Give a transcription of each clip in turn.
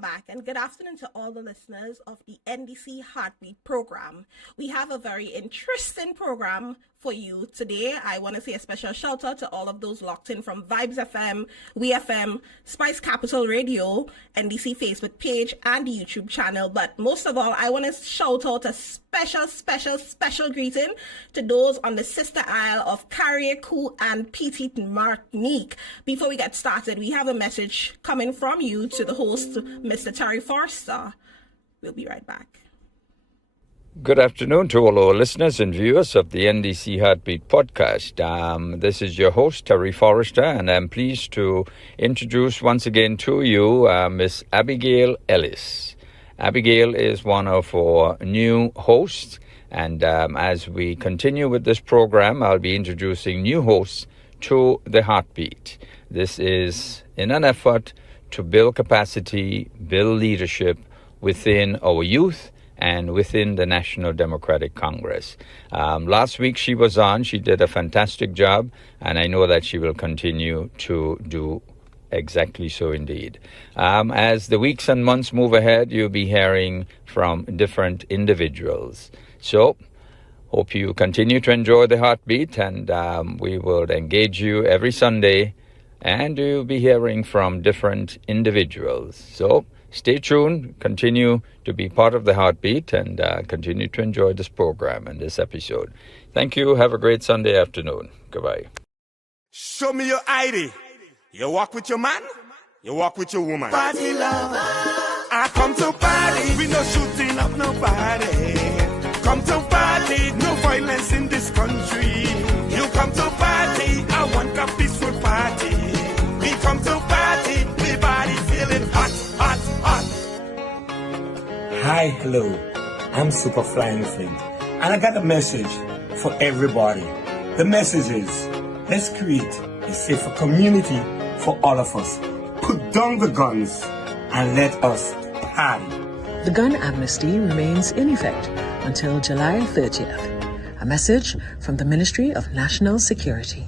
welcome back, and good afternoon to all the listeners of the NDC Heartbeat program. We have a very interesting program for you today. I want to say a special shout out to all of those locked in from Vibes FM, We FM, Spice Capital Radio, NDC Facebook page, and YouTube channel. But most of all, I want to shout out a special greeting to those on the sister isle of Carriacou and Petite Martinique. Before we get started, we have a message coming from you to the host, Mr. Terry Forster. We'll be right back. Good afternoon to all our listeners and viewers of the NDC Heartbeat podcast. This is your host, Terry Forrester, and I'm pleased to introduce once again to you Miss Abigail Ellis. Abigail is one of our new hosts, and as we continue with this program, I'll be introducing new hosts to the Heartbeat. This is in an effort to build capacity, build leadership within our youth and within the National Democratic Congress. Last week she was on. She did a fantastic job, and I know that she will continue to do exactly so indeed. As the weeks and months move ahead, you'll be hearing from different individuals. So, hope you continue to enjoy the Heartbeat, and we will engage you every Sunday, and you'll be hearing from different individuals. So, stay tuned, continue to be part of the Heartbeat, and continue to enjoy this program and this episode. Thank you. Have a great Sunday afternoon. Goodbye. Show me your ID. You walk with your man, you walk with your woman. Party lover. I come to party, we no shooting up nobody. Come to party, no violence in this country. You come to party, I want a peaceful party. We come to party, we body feeling hot. Hi, hello, I'm Super Flying Flint, and I got a message for everybody. The message is, let's create a safer community for all of us. Put down the guns and let us party. The gun amnesty remains in effect until July 30th. A message from the Ministry of National Security.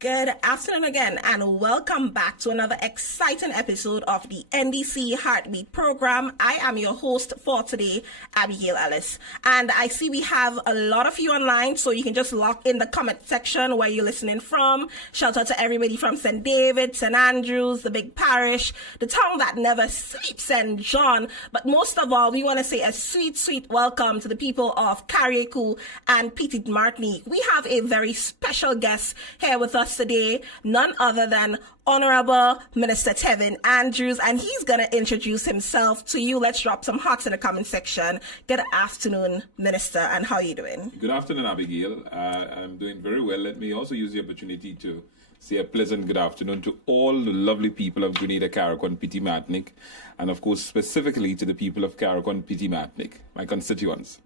Good afternoon again, and welcome back to another exciting episode of the NDC Heartbeat program. I am your host for today, Abigail Ellis, and I see we have a lot of you online, so you can just lock in the comment section where you're listening from. Shout out to everybody from St. David, St. Andrews, the big parish, the town that never sleeps, St. John. But most of all, we want to say a sweet welcome to the people of Carriacou and Petite Martinique. We have a very special guest here with us today, none other than Honorable Minister Tevin Andrews, and he's going to introduce himself to you. Let's drop some hearts in the comment section. Good afternoon, Minister, and how are you doing? Good afternoon, Abigail. I'm doing very well. Let me also use the opportunity to say a pleasant good afternoon to all the lovely people of Grenada, Carriacou, and Petite Martinique, and of course specifically to the people of Carriacou and Petite Martinique, my constituents.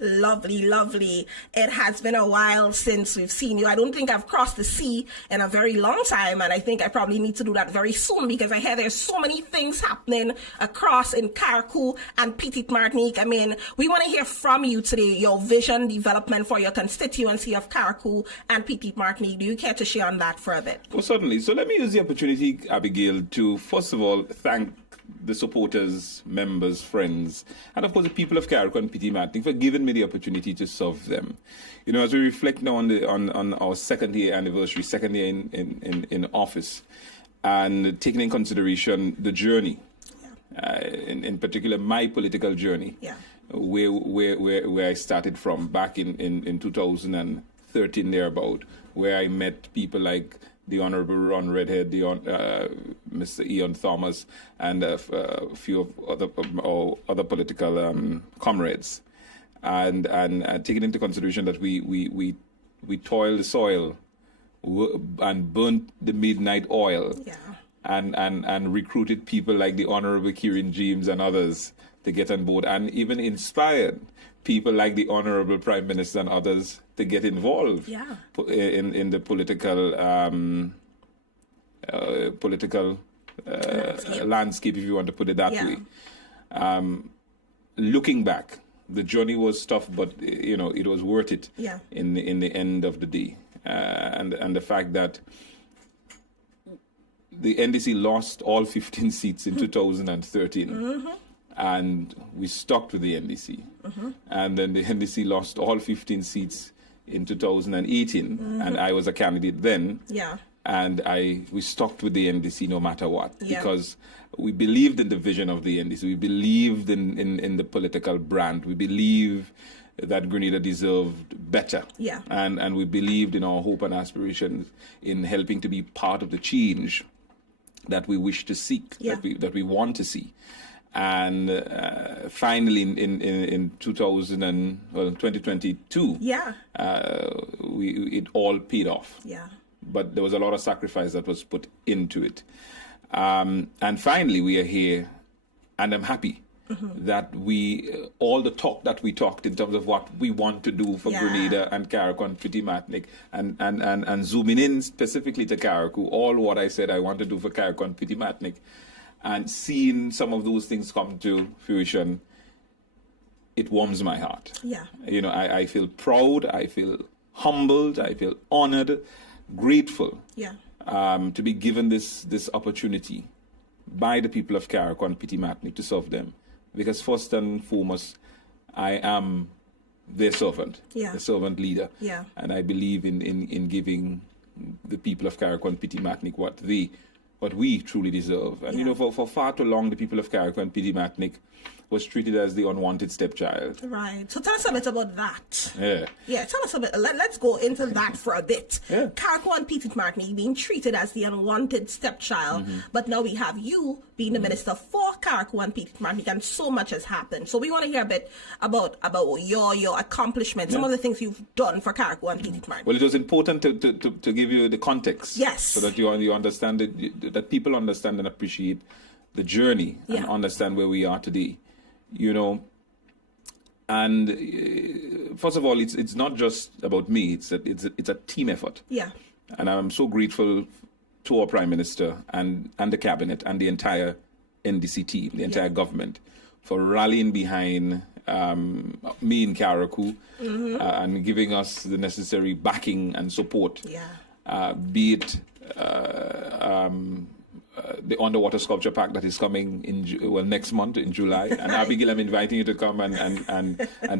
Lovely. It has been a while since we've seen you. I don't think I've crossed the sea in a very long time, and I think I probably need to do that very soon, because I hear there's so many things happening across in Carriacou and Petite Martinique. I mean, we want to hear from you today, your vision development for your constituency of Carriacou and Petite Martinique. Do you care to share on that for a bit? Well, certainly. So let me use the opportunity, Abigail, to first of all thank the supporters, members, friends, and of course the people of Carriacou and Petite Martinique for giving me the opportunity to serve them. You know, as we reflect now on our second year in office, and taking in consideration the journey, in particular my political journey, where I started from back in 2013 thereabout, where I met people like the Honorable Ron Redhead, Mr. Ian Thomas, and a few of other political comrades, and taking into consideration that we toiled the soil and burnt the midnight oil, and recruited people like the Honorable Kieran James and others to get on board, and even inspired people like the Honorable Prime Minister and others to get involved in the political landscape, if you want to put it that way. Looking back, the journey was tough, but it was worth it in the end of the day. And the fact that the NDC lost all 15 seats in 2013, and we stuck with the NDC. And then the NDC lost all 15 seats in 2018, and I was a candidate then. Yeah. And we stuck with the NDC no matter what, because we believed in the vision of the NDC. We believed in the political brand. We believe that Grenada deserved better. Yeah. And we believed in our hope and aspirations in helping to be part of the change that we wish to seek, that we want to see. And finally, in 2022, it all paid off. Yeah. But there was a lot of sacrifice that was put into it. And finally, we are here, and I'm happy that all the talk that we talked in terms of what we want to do for Grenada and Carriacou and Petite Martinique, and zooming in specifically to Carriacou, all what I said I want to do for Carriacou and Petite Martinique, and seeing some of those things come to fruition, it warms my heart. Yeah. You know, I feel proud, I feel humbled, I feel honored, grateful to be given this opportunity by the people of Carriacou and Petite Martinique to serve them. Because first and foremost, I am their servant, the servant leader. Yeah. And I believe in giving the people of Carriacou and Petite Martinique what we truly deserve. And, you know, for far too long, the people of Carriacou and Petite Martinique was treated as the unwanted stepchild. Right. So tell us a bit about that. Yeah. Yeah, tell us a bit. Let's go into that for a bit. Yeah. Carriacou and Petite Martinique being treated as the unwanted stepchild, but now we have you being the minister for Carriacou and Petite Martinique, and so much has happened. So we want to hear a bit about your accomplishments, some of the things you've done for Carriacou and Petite Martinique. Well, it was important to give you the context. Yes. So that you understand that people understand and appreciate the journey and understand where we are today. You know, and first of all, it's not just about me. It's a team effort. Yeah. And I'm so grateful to our Prime Minister and the Cabinet and the entire NDC team, the entire government, for rallying behind me in Carriacou and giving us the necessary backing and support. Yeah. Be it the underwater sculpture park that is coming next month in July. And Abigail, I'm inviting you to come and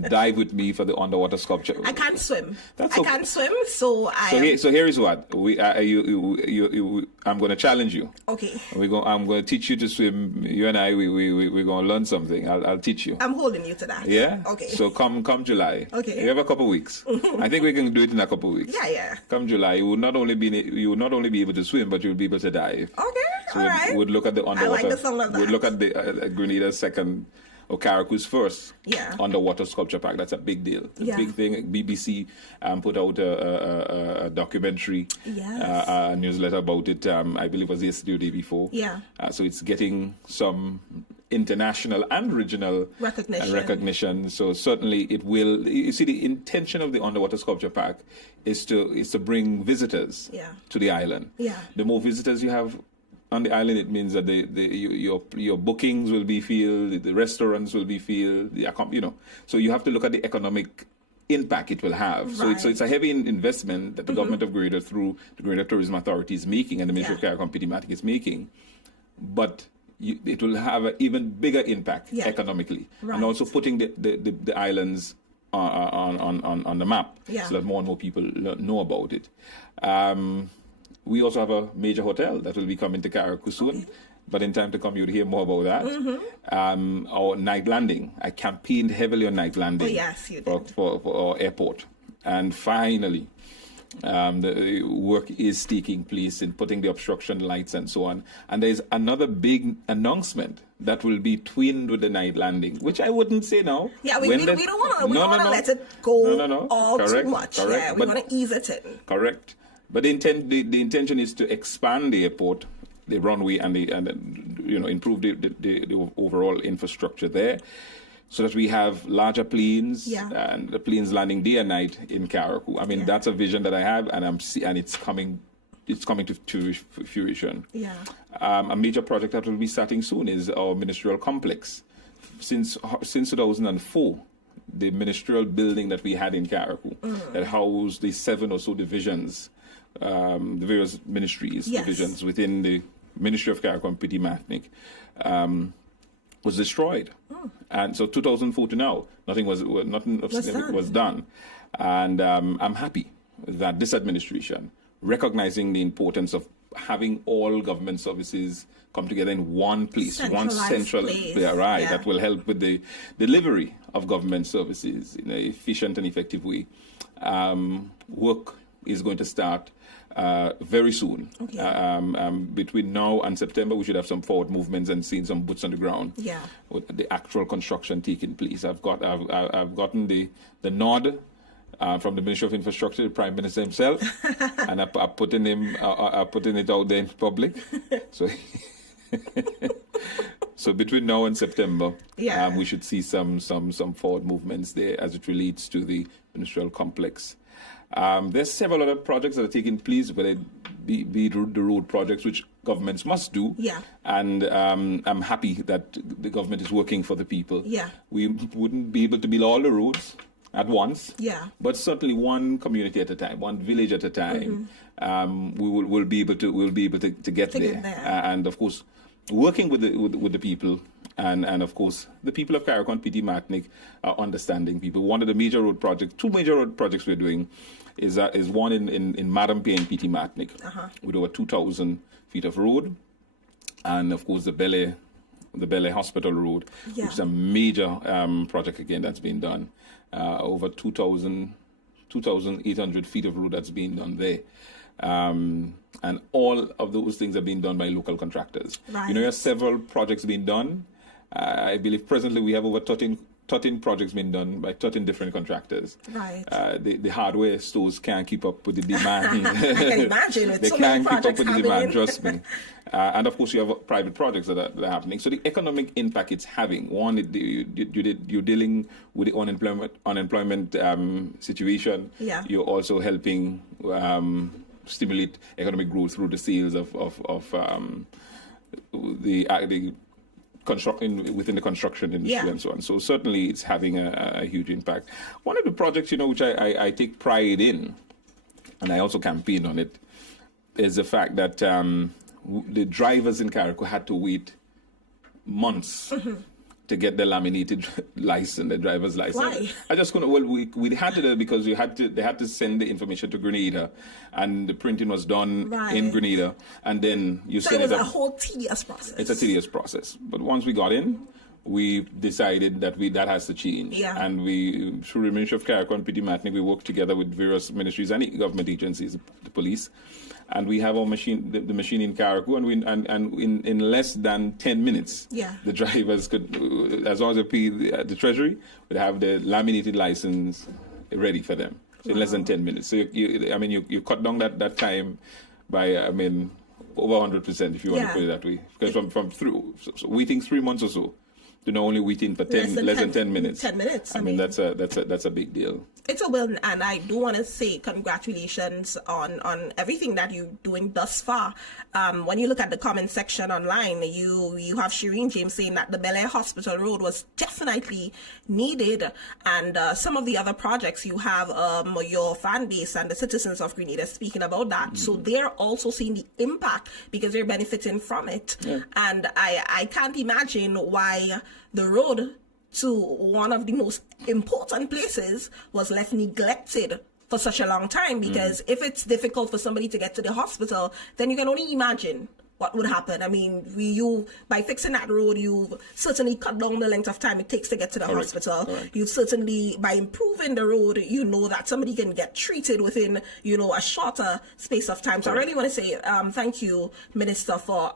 dive with me for the underwater sculpture. I can't swim. I can't swim, so So here is what I'm going to challenge you. Okay. I'm going to teach you to swim. You and I, we're going to learn something. I'll teach you. I'm holding you to that. Yeah. Okay. So come July. Okay. You have a couple of weeks. I think we can do it in a couple of weeks. Yeah. Come July, you will not only be able to swim, but you'll be able to dive. Okay. So all right. we'd look at the underwater. I like the sound of that. We'd look at the Grenada's second, or Carriacou's first underwater sculpture park. That's a big deal. It's a big thing. BBC put out a documentary, a newsletter about it. I believe it was yesterday or the day before. Yeah. So it's getting some international and regional recognition. So certainly it will. You see, the intention of the underwater sculpture park is to bring visitors to the island. Yeah. The more visitors you have on the island, it means that your bookings will be filled, the restaurants will be filled, So you have to look at the economic impact it will have. Right. So it's a heavy investment that the government of Grenada, through the Grenada Tourism Authority, is making, and the Ministry of Carriacou and Petite Martinique is making. But it will have an even bigger impact economically, and also putting the islands on the map, so that more and more people know about it. We also have a major hotel that will be coming to Carriacou soon, but in time to come, you'll hear more about that. Our night landing. I campaigned heavily on night landing for our airport. And finally, the work is taking place in putting the obstruction lights and so on. And there's another big announcement that will be twinned with the night landing, which I wouldn't say now. Yeah, we don't want to let it go all too much. Correct. Yeah, we want to ease it in. Correct. But the intention is to expand the airport, the runway, and improve the overall infrastructure there, so that we have larger planes and the planes landing day and night in Carriacou. I mean, that's a vision that I have, and it's coming to fruition. Yeah. A major project that will be starting soon is our ministerial complex. Since 2004. The ministerial building that we had in Carriacou that housed the 7 or so divisions, the various ministries, divisions within the Ministry of Carrick and Petite Martinique, was destroyed. And so 2004 to now, nothing was done. And I'm happy that this administration, recognizing the importance of having all government services come together in one place, one central place, that will help with the delivery of government services in an efficient and effective way. Work is going to start very soon. Between now and September, we should have some forward movements and seeing some boots on the ground. With the actual construction taking place. I've gotten the nod from the Ministry of Infrastructure, the Prime Minister himself, and I'm putting it out there in public. So, so between now and September, we should see some forward movements there as it relates to the ministerial complex. There's several other projects that are taking place, whether it be the road projects, which governments must do. And I'm happy that the government is working for the people. We wouldn't be able to build all the roads at once, but certainly one community at a time, one village at a time. We'll be able to get there. And of course, working with the people. And of course, the people of Carrick and Petite Martinique are understanding people. One of the major road projects, two major road projects we're doing, is one in Madam P and Petite Martinique, with over 2,000 feet of road, and of course the Belle Hospital Road, which is a major project again that's been done. Over 2,800 feet of road that's being done there. And all of those things are being done by local contractors. There are several projects being done. I believe presently we have over 13 projects being done by 13 different contractors. The hardware stores can't keep up with the demand. I can imagine with they so many can't keep up projects with the happening. demand, trust me. And of course, you have private projects that are happening. So the economic impact it's having, one, you're dealing with the unemployment situation. You're also helping stimulate economic growth through the sales of the construction within the construction industry and so on. So certainly it's having a huge impact. One of the projects, which I take pride in, and I also campaign on it, is the fact that the drivers in Carrick had to wait months to get their laminated license, the driver's license. Why? I just couldn't. Well, we had to do it because they had to send the information to Grenada, and the printing was done in Grenada, and then you send it. So it was a whole tedious process. It's a tedious process, but once we got in, we decided that that has to change, and we, through the Ministry of Carrick and Petite Martinique, we work together with various ministries and government agencies, the police. And we have our machine, the machine in Carriacou, and in less than 10 minutes, the drivers could, as long as they pay the Treasury, would have the laminated license ready for them. So in less than 10 minutes. So you cut down that time by over 100%, if you want to put it that way. Because from through waiting 3 months or so to not only waiting for less than 10 minutes. 10 minutes. I mean that's a big deal. It's a win, and I do want to say congratulations on everything that you're doing thus far. When you look at the comment section online, you have Shireen James saying that the Bel Air Hospital Road was definitely needed, and some of the other projects you have your fan base and the citizens of Grenada speaking about that. So they're also seeing the impact because they're benefiting from it. And I can't imagine why the road to one of the most important places was left neglected for such a long time, because if it's difficult for somebody to get to the hospital, then you can only imagine what would happen. I mean, by fixing that road, you've certainly cut down the length of time it takes to get to the hospital. You've certainly, by improving the road, that somebody can get treated within, a shorter space of time. So I really want to say thank you, Minister, for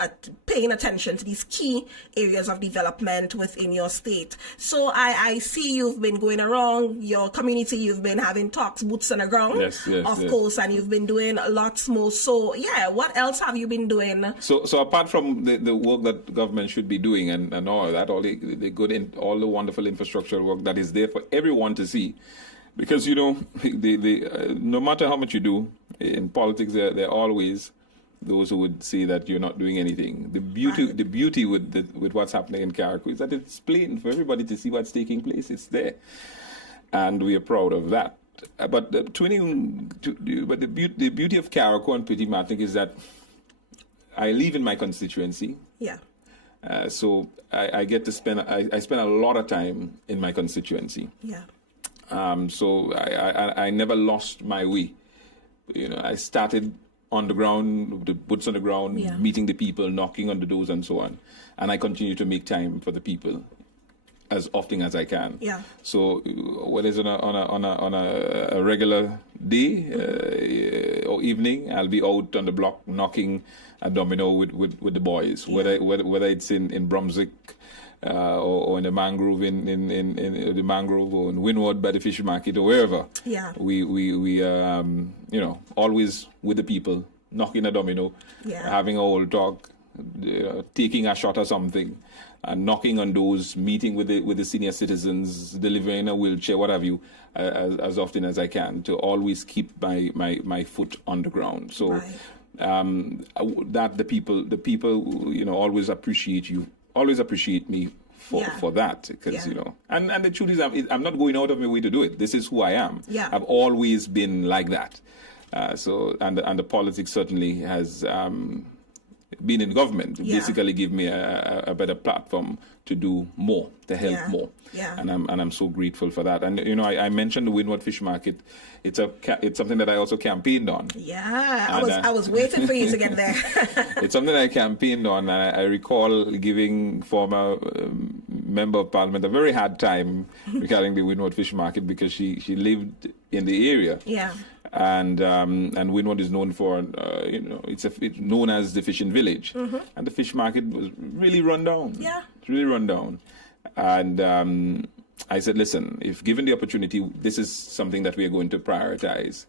paying attention to these key areas of development within your state. So I see you've been going around your community, you've been having talks, boots on the ground, of course, and you've been doing lots more. So what else have you been doing? So apart from the work that government should be doing and all that, all the wonderful infrastructural work that is there for everyone to see, because no matter how much you do in politics, there are always those who would say that you're not doing anything. The beauty with what's happening in Carriacou is that it's plain for everybody to see what's taking place. It's there, and we are proud of that. But the beauty of Carriacou and Petite Martinique is that I live in my constituency. Yeah. So I get to spend, I spend a lot of time in my constituency. Yeah. So I never lost my way. You know, I started on the ground, the boots on the ground, meeting the people, knocking on the doors and so on. And I continue to make time for the people as often as I can. Yeah. So whether it's on a regular day or evening, I'll be out on the block knocking a domino with the boys. Yeah. Whether it's in Brunswick or in the mangrove in the mangrove or in Windward by the fish market or wherever. Yeah. We you know, always with the people, knocking a domino, having a whole talk, taking a shot or something, and knocking on doors, meeting with the senior citizens, delivering a wheelchair, what have you, as often as I can, to always keep my foot on the ground. So that the people, you know, always appreciate you, always appreciate me for that, because you know, and the truth is, I'm not going out of my way to do it. This is who I am. Yeah. I've always been like that. So and the politics certainly has been in government basically give me a better platform to do more, to help more. Yeah. And I'm so grateful for that. And you know, I mentioned the Windward Fish Market. It's something that I also campaign on. Yeah, I was waiting for you to get there. It's something I campaigned on, and I recall giving former member of parliament a very hard time regarding the Windward Fish Market, because she lived in the area. Yeah. And Windward is known for, you know, it's known as the fishing village, and the fish market was really run down. Yeah, it's really run down. And I said, listen, if given the opportunity, this is something that we are going to prioritize.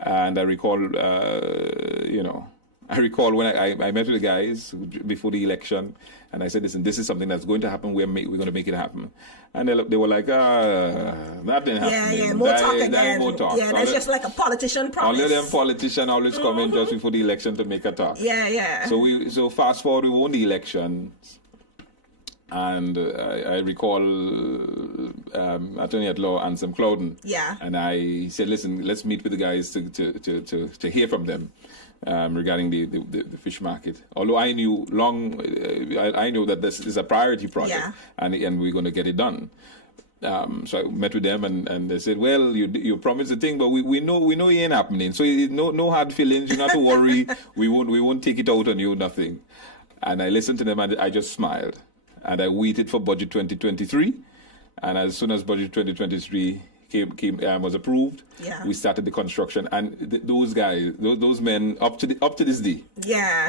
And I recall, you know, when I met with the guys before the election, and I said, listen, this is something that's going to happen. We're going to make it happen. And they were like, that didn't happen. Yeah, more talk again. More talk. Yeah, that's just like a politician promise. All of them politicians always come in just before the election to make a talk. Yeah, yeah. So fast forward, we won the election. And I recall Attorney at Law Anselm Clouden. Yeah. And I said, listen, let's meet with the guys to hear from them regarding the fish market. Although I knew I knew that this is a priority project, and we're going to get it done. So I met with them, and they said, well, you promised the thing, but we know it ain't happening. So no hard feelings. You not to worry. we won't take it out on you. Nothing. And I listened to them, and I just smiled. And I waited for Budget 2023, and as soon as Budget 2023 was approved, we started the construction. And those guys, those men, up to this day,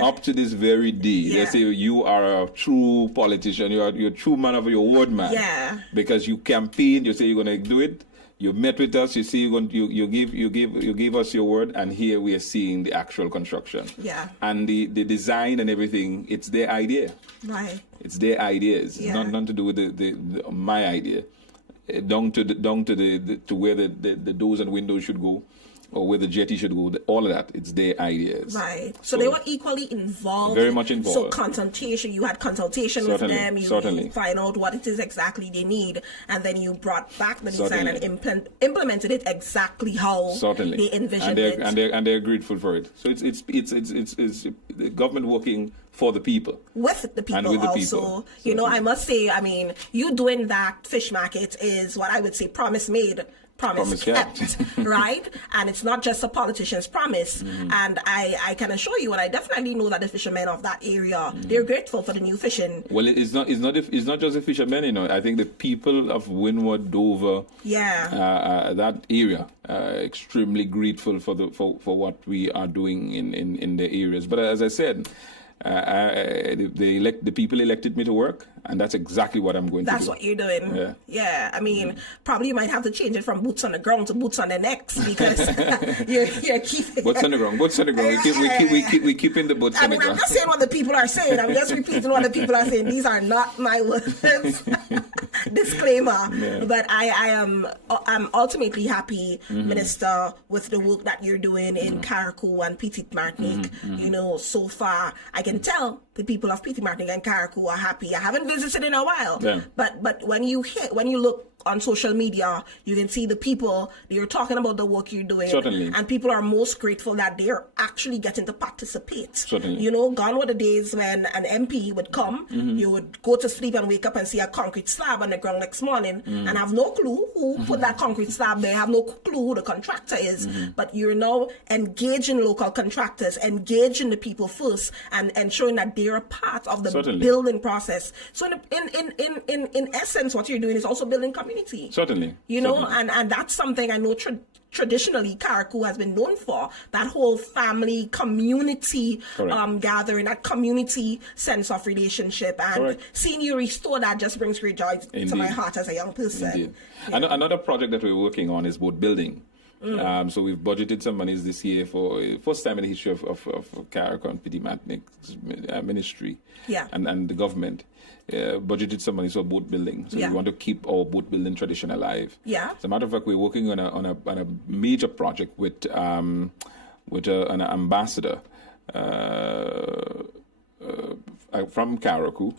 up to this very day, they say you are a true politician, you're a true man of your word, man. Because you campaigned, you say you're going to do it. You met with us. You see, you give us your word, and here we are seeing the actual construction. Yeah. And the design and everything, it's their idea. Right. It's their ideas. It's nothing to do with my idea. Down to where the doors and windows should go, or where the jetty should go. All of that, it's their ideas. Right. So they were equally involved. Very much involved. So consultation, you had consultation with them. You find out what it is exactly they need, and then you brought back the design and implemented it exactly how they envisioned it. And they're grateful for it. So it's the government working for the people. With the people and with also. The people. You know, I must say, I mean, you doing that fish market is what I would say promise made, promise kept, right? And it's not just a politician's promise. And I can assure you, and I definitely know that the fishermen of that area, they're grateful for the new fishing. Well, it's not just the fishermen, you know. I think the people of Windward, Dover, that area, extremely grateful for what we are doing in the areas. But as I said, the people elected me to work, and that's exactly what I'm going to do. That's what you're doing. Yeah. I mean, probably you might have to change it from boots on the ground to boots on the necks, because you're keeping boots on the ground. Boots on the ground. We keeping the boots on the ground. I'm not saying what the people are saying. I'm just repeating what the people are saying. These are not my words. Disclaimer. Yeah. But I'm ultimately happy, Minister, with the work that you're doing in Carriacou and Petite Martinique. You know, so far I can tell the people of Petite Martinique and Carriacou are happy. I haven't visited in a while, but when you look on social media, you can see the people, you're talking about the work you're doing. Certainly. And people are most grateful that they're actually getting to participate. Certainly. You know, gone were the days when an MP would come, you would go to sleep and wake up and see a concrete slab on the ground next morning and have no clue who put that concrete slab there, have no clue who the contractor is. But you're now engaging local contractors, engaging the people first, and ensuring that they're a part of the building process. So in essence, what you're doing is also building community. Certainly. You know, and that's something I know traditionally Carriacou has been known for, that whole family community gathering, that community sense of relationship. And seeing you restore that just brings great joy to my heart as a young person. Yeah. Another project that we're working on is boat building. So we've budgeted some monies this year for first time in the history of Carriacou and Petite Martinique's ministry and the government. Budgeted some money for boat building, so we want to keep our boat building tradition alive. As a matter of fact, we're working on a major project with an ambassador from Carriacou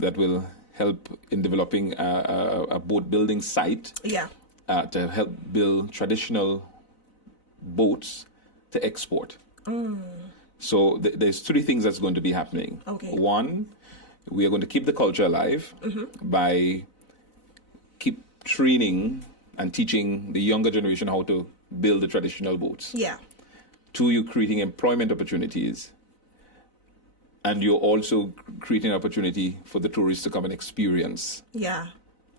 that will help in developing a boat building site to help build traditional boats to export. So there's three things that's going to be happening. One, we are going to keep the culture alive by keep training and teaching the younger generation how to build the traditional boats. Two, you're creating employment opportunities. And you're also creating an opportunity for the tourists to come and experience.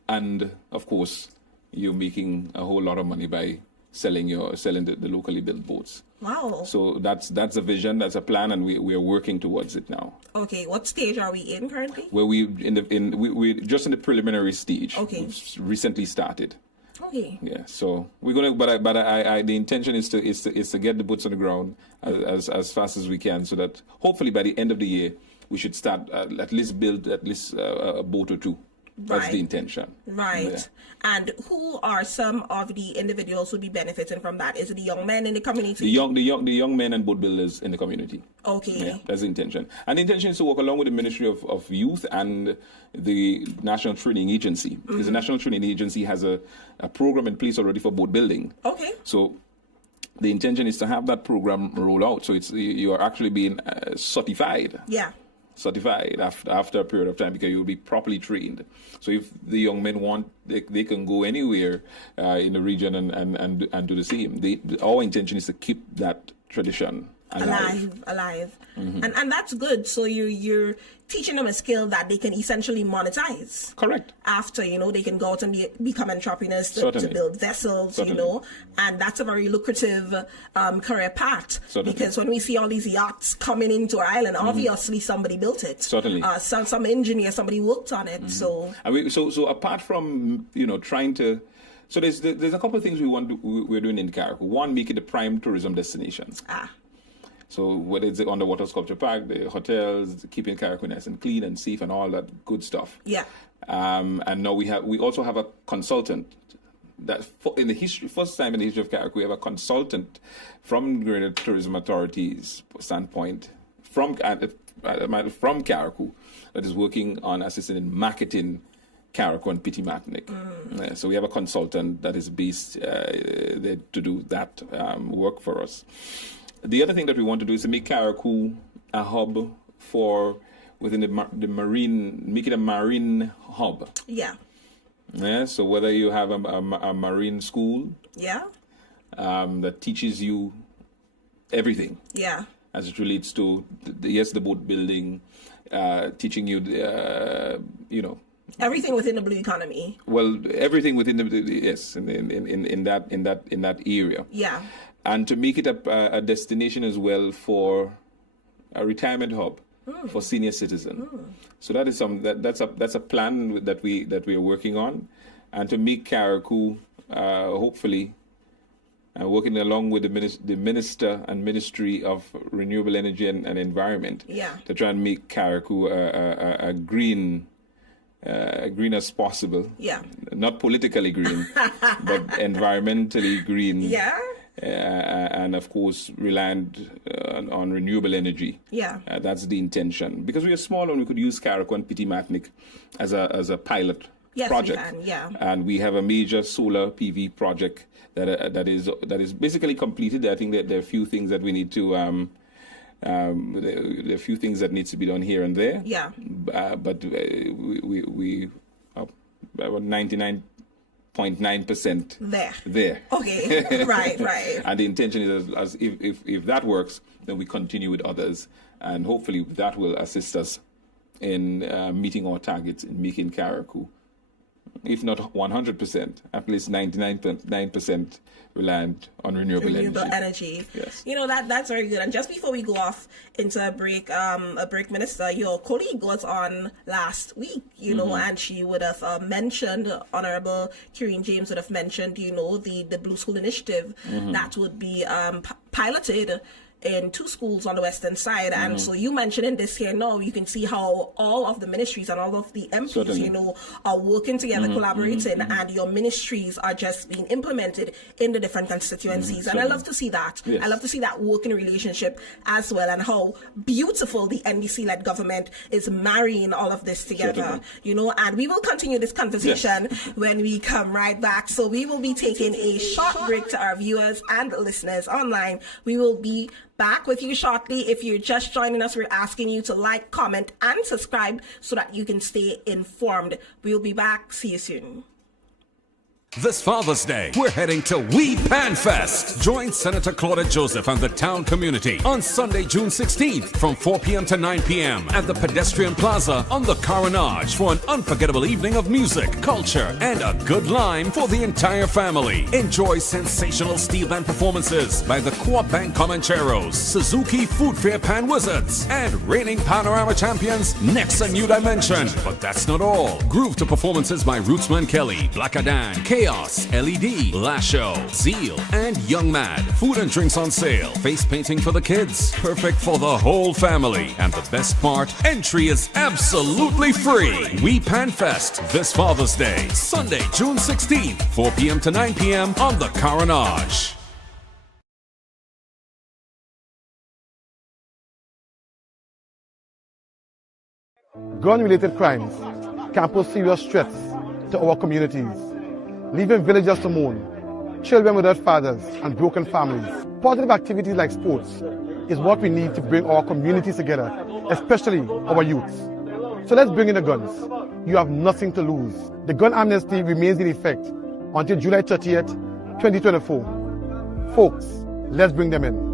And, of course, you're making a whole lot of money by selling the locally built boats. Wow. So that's a vision, that's a plan, and we are working towards it now. Okay, what stage are we in currently? Well, we're just in the preliminary stage. We've recently started. Yeah, so we're gonna, but the intention is to get the boots on the ground as fast as we can, so that hopefully by the end of the year we should start at least build a boat or two. That's the intention. And who are some of the individuals who will be benefiting from that? Is it the young men in the community? The young men and boat builders in the community. Yeah, that's the intention. And the intention is to work along with the Ministry of Youth and the National Training Agency. Because the National Training Agency has a program in place already for boat building. So the intention is to have that program roll out. So you are actually being certified. Certified after a period of time, because you'll be properly trained. So if the young men want, they can go anywhere in the region and do the same. Our intention is to keep that tradition alive. And that's good. So you're teaching them a skill that they can essentially monetize. Correct. After, they can go out and become entrepreneurs to build vessels, and that's a very lucrative career path. Because when we see all these yachts coming into our island, obviously somebody built it. Some engineer, somebody worked on it. So apart from, trying to, so there's a couple of things we're doing in Carriacou. One, make it a prime tourism destination. So whether it's the underwater sculpture park, the hotels, keeping Carriacou nice and clean and safe and all that good stuff. And now we also have a consultant that first time in the history of Carriacou, we have a consultant from Greater Tourism Authority's standpoint from Carriacou that is working on assisting in marketing Carriacou and Petite Martinique. So we have a consultant that is based there to do that work for us. The other thing that we want to do is to make Carriacou a hub within the marine, make it a marine hub. So whether you have a marine school that teaches you everything as it relates to the boat building, teaching you everything within the blue economy. Well, everything within in that area. And to make it a destination as well for a retirement hub for senior citizens. So that is that's a plan that we are working on, and to make Carriacou hopefully working along with the Minister and Ministry of Renewable Energy and Environment to try and make Carriacou a green as possible. Not politically green, but environmentally green. And of course, reliant on renewable energy. That's the intention. Because we are small and we could use Carriacou and Petite Martinique as a pilot Yes, project. we can, yeah. And we have a major solar PV project that is basically completed. I think that there are a few things that we need to there are a few things that needs to be done here and there. Yeah. But we are about 99.9% there. Okay. right. And the intention is as if that works, then we continue with others, and hopefully that will assist us in meeting our targets in making Carriacou, if not 100%, at least 99.9% reliant on renewable energy. Yes. That's very good. And just before we go off into a break, Minister, your colleague was on last week, and she would have mentioned, Honorable Kieran James would have mentioned, the Blue School Initiative that would be piloted in 2 schools on the western side. And so you mentioned in this here now, you can see how all of the ministries and all of the MPs, Certainly. Are working together, collaborating, and your ministries are just being implemented in the different constituencies. And I love to see that. Yes. I love to see that working relationship as well, and how beautiful the NDC-led government is marrying all of this together, and we will continue this conversation when we come right back. So we will be taking a short break to our viewers and listeners online. We will be back with you shortly. If you're just joining us, we're asking you to like, comment, and subscribe so that you can stay informed. We'll be back. See you soon. This Father's Day, we're heading to We Pan Fest. Join Senator Claudette Joseph and the town community on Sunday, June 16th from 4 p.m. to 9 p.m. at the Pedestrian Plaza on the Carenage for an unforgettable evening of music, culture, and a good lime for the entire family. Enjoy sensational steel band performances by the Co-op Bank Comancheros, Suzuki Food Fair Pan Wizards, and reigning Panorama champions Next A New Dimension. But that's not all. Groove to performances by Rootsman Kelly, Black Adan, Chaos, LED, Lasho, Zeal, and Young Mad. Food and drinks on sale. Face painting for the kids. Perfect for the whole family. And the best part, entry is absolutely free. We Pan Fest this Father's Day, Sunday, June 16th, 4 p.m. to 9 p.m. on the Carenage. Gun-related crimes can pose serious threats to our communities, leaving villagers to mourn, children without fathers, and broken families. Positive activities like sports is what we need to bring our communities together, especially our youths. So let's bring in the guns. You have nothing to lose. The gun amnesty remains in effect until July 30th, 2024. Folks, let's bring them in.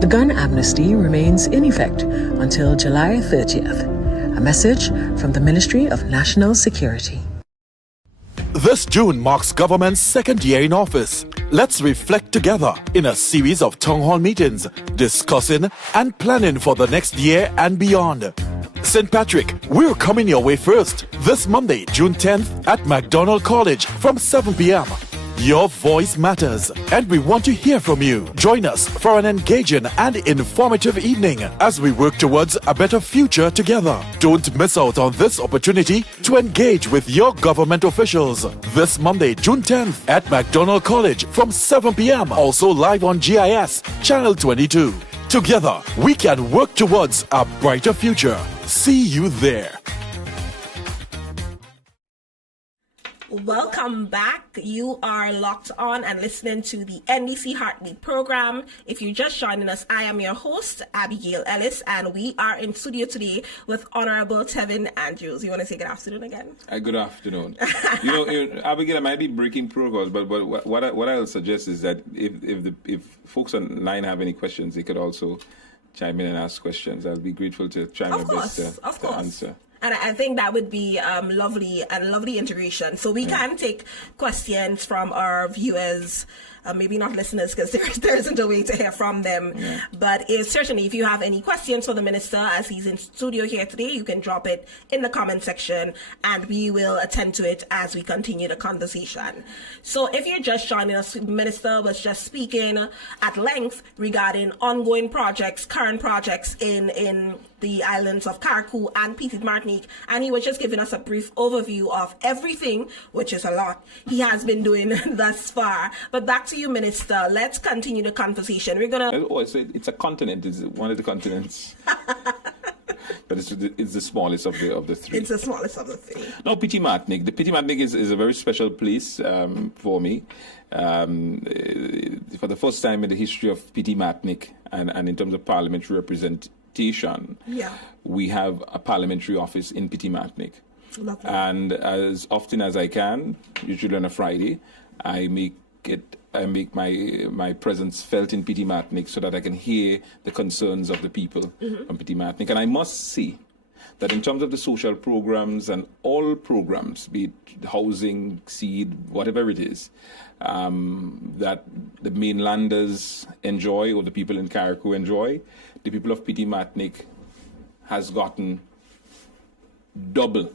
The gun amnesty remains in effect until July 30th. A message from the Ministry of National Security. This June marks government's second year in office. Let's reflect together in a series of town hall meetings, discussing and planning for the next year and beyond. St. Patrick, we're coming your way first this Monday, June 10th at MacDonald College from 7 p.m. Your voice matters, and we want to hear from you. Join us for an engaging and informative evening as we work towards a better future together. Don't miss out on this opportunity to engage with your government officials. This Monday, June 10th at MacDonald College from 7 p.m. Also live on GIS, Channel 22. Together, we can work towards a brighter future. See you there. Welcome back. You are locked on and listening to the NDC Heartbeat program. If you're just joining us, I am your host, Abigail Ellis, and we are in studio today with Honorable Tevin Andrews. You want to say good afternoon again? Good afternoon. Abigail, I might be breaking protocols, but what I'll suggest is that if folks online have any questions, they could also chime in and ask questions. I'll be grateful to try my best to answer. And I think that would be lovely integration. So we can take questions from our viewers maybe not listeners, because there isn't a way to hear from them. But certainly, if you have any questions for the minister as he's in studio here today, you can drop it in the comment section and we will attend to it as we continue the conversation. So if you're just joining us, the minister was just speaking at length regarding ongoing projects, current projects in the islands of Carriacou and Petite Martinique, and he was just giving us a brief overview of everything, which is a lot, he has been doing thus far. But back to you, Minister. Let's continue the conversation. We're gonna. Oh, it's a continent. It's one of the continents. But it's the smallest of the three. It's the smallest of the three. No, Petite Martinique. The Petite Martinique is a very special place for me. For the first time in the history of Petite Martinique and in terms of parliamentary representation, we have a parliamentary office in Petite Martinique. Lovely. And as often as I can, usually on a Friday, I make my presence felt in Petite Martinique so that I can hear the concerns of the people from Petite Martinique. And I must say that in terms of the social programs and all programs, be it housing, seed, whatever it is, that the mainlanders enjoy or the people in Carriacou enjoy, the people of Petite Martinique has gotten double.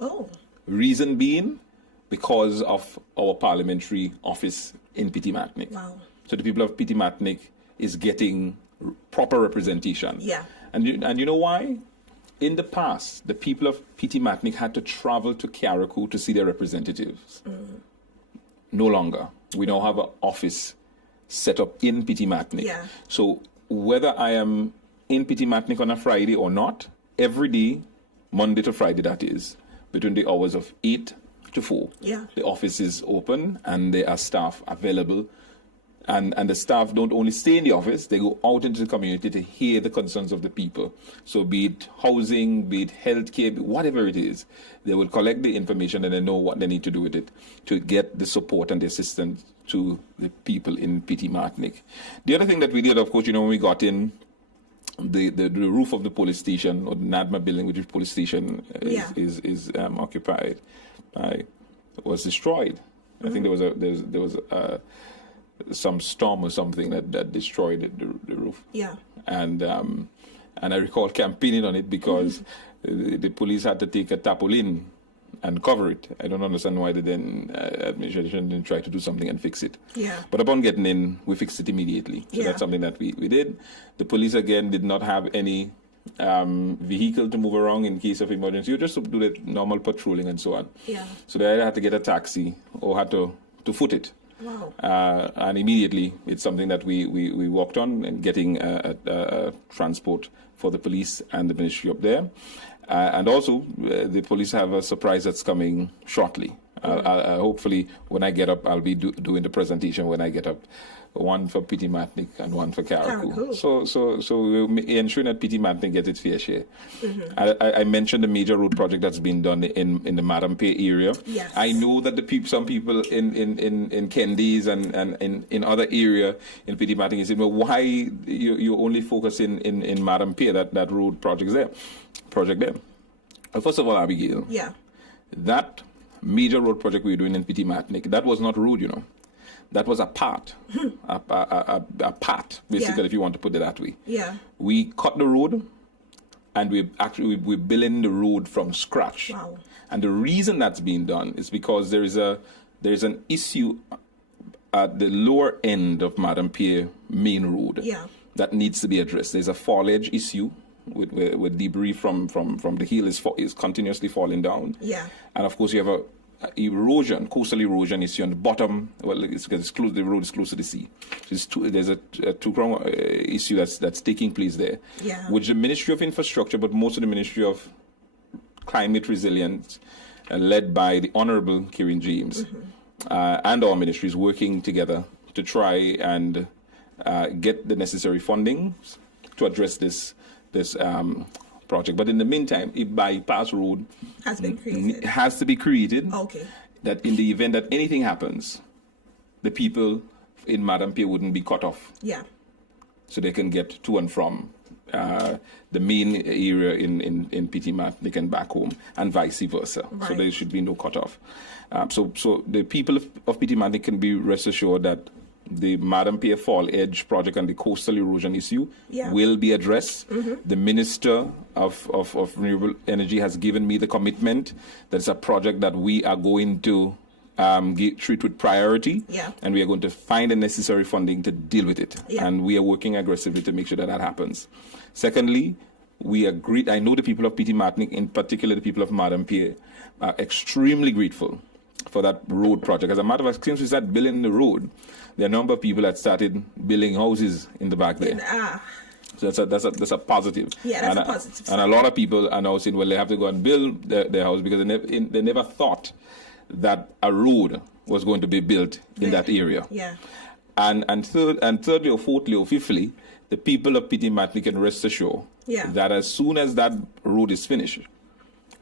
Oh. Reason being, because of our parliamentary office in Petite Martinique. Wow. So the people of Petite Martinique is getting proper representation. Yeah. And you know why? In the past, the people of Petite Martinique had to travel to Carriacou to see their representatives. No longer. We now have an office set up in Petite Martinique. Yeah. So whether I am in Petite Martinique on a Friday or not, every day, Monday to Friday that is, between the hours of 8 to 4. Yeah. The office is open and there are staff available. And the staff don't only stay in the office, they go out into the community to hear the concerns of the people. So be it housing, be it healthcare, whatever it is, they will collect the information and they know what they need to do with it to get the support and the assistance to the people in Petite Martinique. The other thing that we did, of course, when we got in, the roof of the police station, or the NADMA building, which is police station is occupied, was destroyed. I think there was some storm or something that destroyed the roof. Yeah. And I recall campaigning on it because the police had to take a tarpaulin and cover it. I don't understand why the then administration didn't try to do something and fix it. Yeah. But upon getting in, we fixed it immediately. So that's something that we did. The police, again, did not have any vehicle to move around in case of emergency. You just do the normal patrolling and so on. Yeah. So they either had to get a taxi or had to foot it. Wow. And immediately, it's something that we worked on and getting a transport for the police and the ministry up there. And also, the police have a surprise that's coming shortly. Hopefully, when I get up, I'll be doing the presentation when I get up. One for Petite Martinique and one for Carriacou. So we're ensuring that Petite Martinique gets its fair share. I mentioned the major road project that's been done in the Madam Pay area. Yes. I know that some people in Kendies and in other area in Petite Martinique say, well, why you only focus in Madam Pay, that road project there? Well, first of all, Abigail, that major road project we were doing in Petite Martinique, that was not road, That was a part, a part, basically, if you want to put it that way. Yeah. We cut the road, and we're building the road from scratch. Wow. And the reason that's being done is because there is an issue at the lower end of Madam Pierre Main Road that needs to be addressed. There's a foliage issue with debris from the hill is continuously falling down. Yeah. And of course you have coastal erosion issue on the bottom. Well, it's because the road is close to the sea. There's a two-pronged issue that's taking place there, which the Ministry of Infrastructure, but most of the Ministry of Climate Resilience, led by the Honourable Kieran James, and our ministries working together to try and get the necessary funding to address this project. But in the meantime, a bypass road has to be created. Okay. That in the event that anything happens, the people in Madam Pierre wouldn't be cut off. Yeah. So they can get to and from the main area in Petite Martinique and back home, and vice versa. Right. So there should be no cut off. So the people of Petite Martinique can be rest assured that the Madam Pierre Fall Edge project and the coastal erosion issue Yeah. will be addressed. The Minister of Renewable Energy has given me the commitment that it's a project that we are going to treat with priority, Yeah. and we are going to find the necessary funding to deal with it. Yeah. And we are working aggressively to make sure that that happens. Secondly, we agreed, I know the people of Petite Martinique, in particular the people of Madam Pierre, are extremely grateful for that road project. As a matter of fact, since we started building the road, there are a number of people that started building houses in the back there. So that's a positive. Yeah, that's a positive And a lot of people are now saying, well, they have to go and build their house because they never thought that a road was going to be built in that area. Yeah. And thirdly or fourthly or fifthly, the people of Petite Martinique can rest assured that as soon as that road is finished,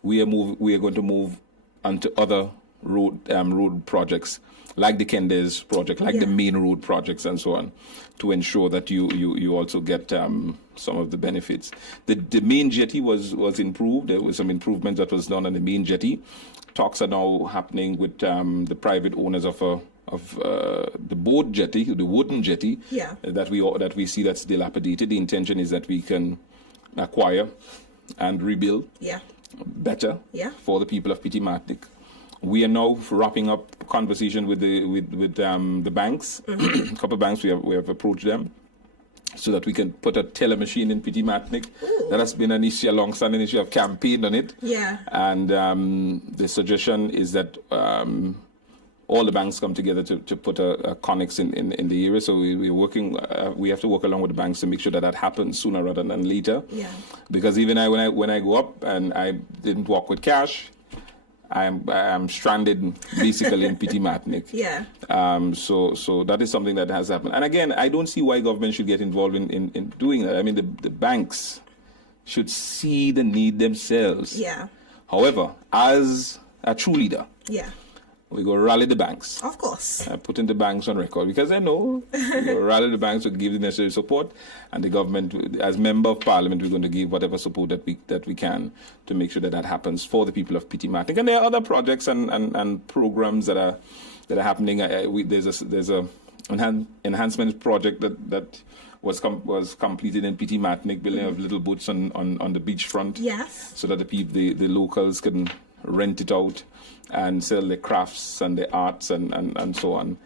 we are going to move onto other road projects like the Kendes project, like the main road projects and so on, to ensure that you also get some of the benefits. The main jetty was improved. There was some improvements that was done on the main jetty. Talks are now happening with the private owners of the boat jetty, the wooden jetty, that we see that's dilapidated. The intention is that we can acquire and rebuild better for the people of Petite Martinique. We are now wrapping up conversation with the banks. A couple of banks we have approached them so that we can put a teller machine in Petite Martinique. That has been an issue, a long-standing issue. I've campaigned on it. Yeah. And the suggestion is that all the banks come together to put a Connex in the area. So we're working. We have to work along with the banks to make sure that happens sooner rather than later. Yeah. Because even when I go up and I didn't walk with cash, I'm stranded basically in Petite Martinique. Yeah. So that is something that has happened. And again, I don't see why government should get involved in doing that. I mean, the banks should see the need themselves. Yeah. However, as a true leader, we go rally the banks. Of course. Putting the banks on record because I know we rally the banks to give the necessary support, and the government, as member of parliament, we're going to give whatever support that we can to make sure that happens for the people of Petite Martinique. And there are other projects and programs that are happening. There's a enhancement project that was completed in Petite Martinique, building of little boats on the beachfront. Yes. So that the locals can rent it out and sell their crafts and their arts and so on.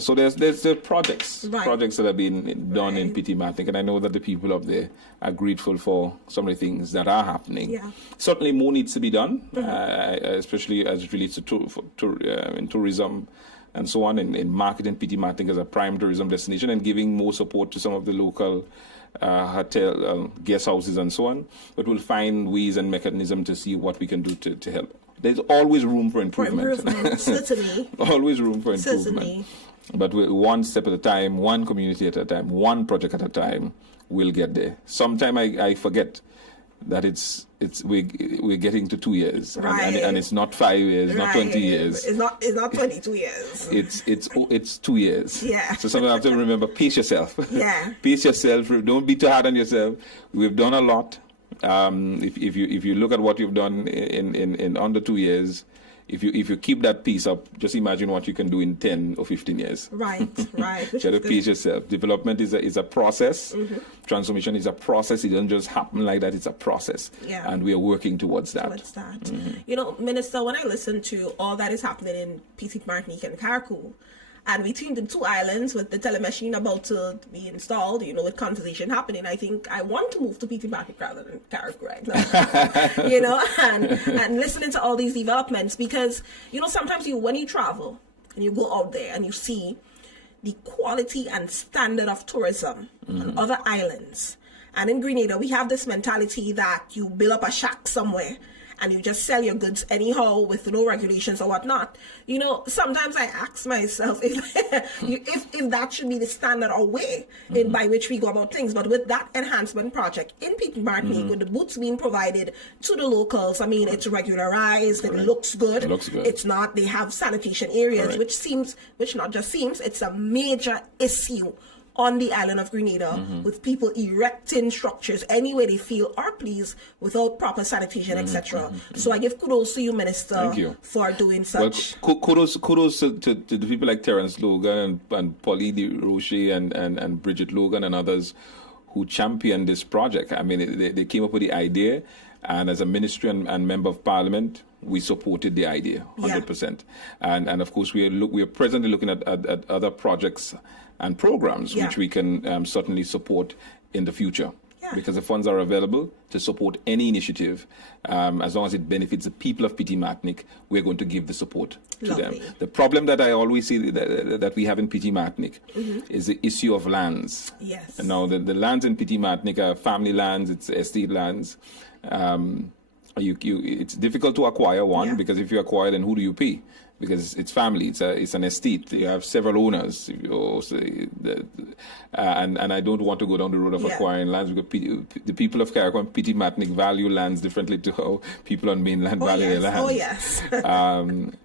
So there's projects that have been done in Petite Martinique, and I know that the people up there are grateful for some of the things that are happening. Yeah. Certainly more needs to be done, especially as it relates to in tourism and so on, in marketing Petite Martinique as a prime tourism destination and giving more support to some of the local hotel, guest houses and so on. But we'll find ways and mechanisms to see what we can do to help. There's always room for improvement. Certainly. Always room for improvement. Certainly. But one step at a time, one community at a time, one project at a time, we'll get there. Sometimes I forget that we're getting to 2 years, and it's not 5 years, not 20 years. It's not 22 years. It's 2 years. Yeah. So sometimes I have to remember, pace yourself. Yeah. Pace yourself. Don't be too hard on yourself. We've done a lot. If you look at what you've done in under 2 years, if you keep that pace up, just imagine what you can do in 10 or 15 years. Right. You have to pace yourself. Development is a process. Transformation is a process. It doesn't just happen like that. It's a process. Yeah. And we are working towards that. You know, Minister, when I listen to all that is happening in Petite Martinique and Carrefour, and between the two islands with the telemachine about to be installed, you know, with conversation happening, I think I want to move to Petite Martinique rather than Carrefour right now. You know, and listening to all these developments, because, you know, sometimes when you travel and you go out there and you see the quality and standard of tourism on other islands. And in Grenada, we have this mentality that you build up a shack somewhere and you just sell your goods anyhow with no regulations or whatnot. You know, sometimes I ask myself if that should be the standard or way by which we go about things. But with that enhancement project in Petite Martinique, with the boots being provided to the locals, I mean, it's regularized, it looks good. It's not, they have sanitation areas, which not just seems, it's a major issue on the island of Grenada with people erecting structures any way they feel or please without proper sanitation, etc. So I give kudos to you, Minister, Thank you. for doing such. Well, kudos to the people like Terence Logan and Polly De Roche and Bridget Logan and others who championed this project. I mean, they came up with the idea, and as a ministry and member of parliament, we supported the idea 100%. And of course, we are presently looking at other projects and programs which we can certainly support in the future. Because the funds are available to support any initiative, as long as it benefits the people of Petite Martinique, we're going to give the support to them. The problem that I always see that we have in Petite Martinique is the issue of lands. Yes. Now, the lands in Petite Martinique are family lands, it's estate lands. It's difficult to acquire one because if you acquire, then who do you pay? Because it's family, it's an estate. You have several owners, and I don't want to go down the road of acquiring lands because the people of Carriacou and Petite Martinique value lands differently to how people on mainland value their lands. Oh yes.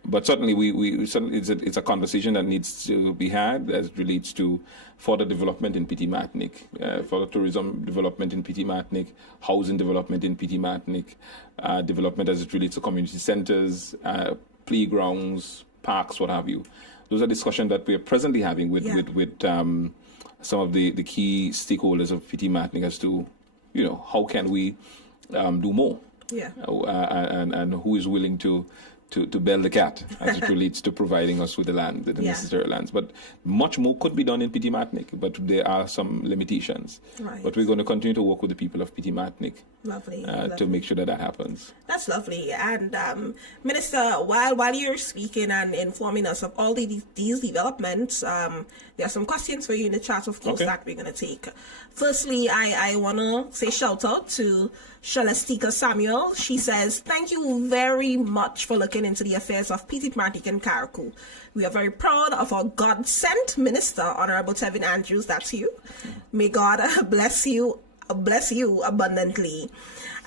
But certainly, it's a conversation that needs to be had as it relates to further development in Petite Martinique, further tourism development in Petite Martinique, housing development in Petite Martinique, development as it relates to community centres, playgrounds, parks, what have you. Those are discussions that we are presently having with some of the key stakeholders of Petite Martinique as to, how can we do more? And who is willing to bell the cat as it relates to providing us with the land, the necessary lands. But much more could be done in Petite Martinique, but there are some limitations. Right. But we're going to continue to work with the people of Petite Martinique Lovely. to make sure that happens. That's lovely. And Minister, while you're speaking and informing us of all these developments, there are some questions for you in the chat, of course, that we're going to take. Firstly, I want to say shout out to Shalestika Samuel. She says, thank you very much for looking into the affairs of Petite Martinique and Carriacou. We are very proud of our God-sent Minister, Honorable Tevin Andrews, that's you. May God bless you abundantly.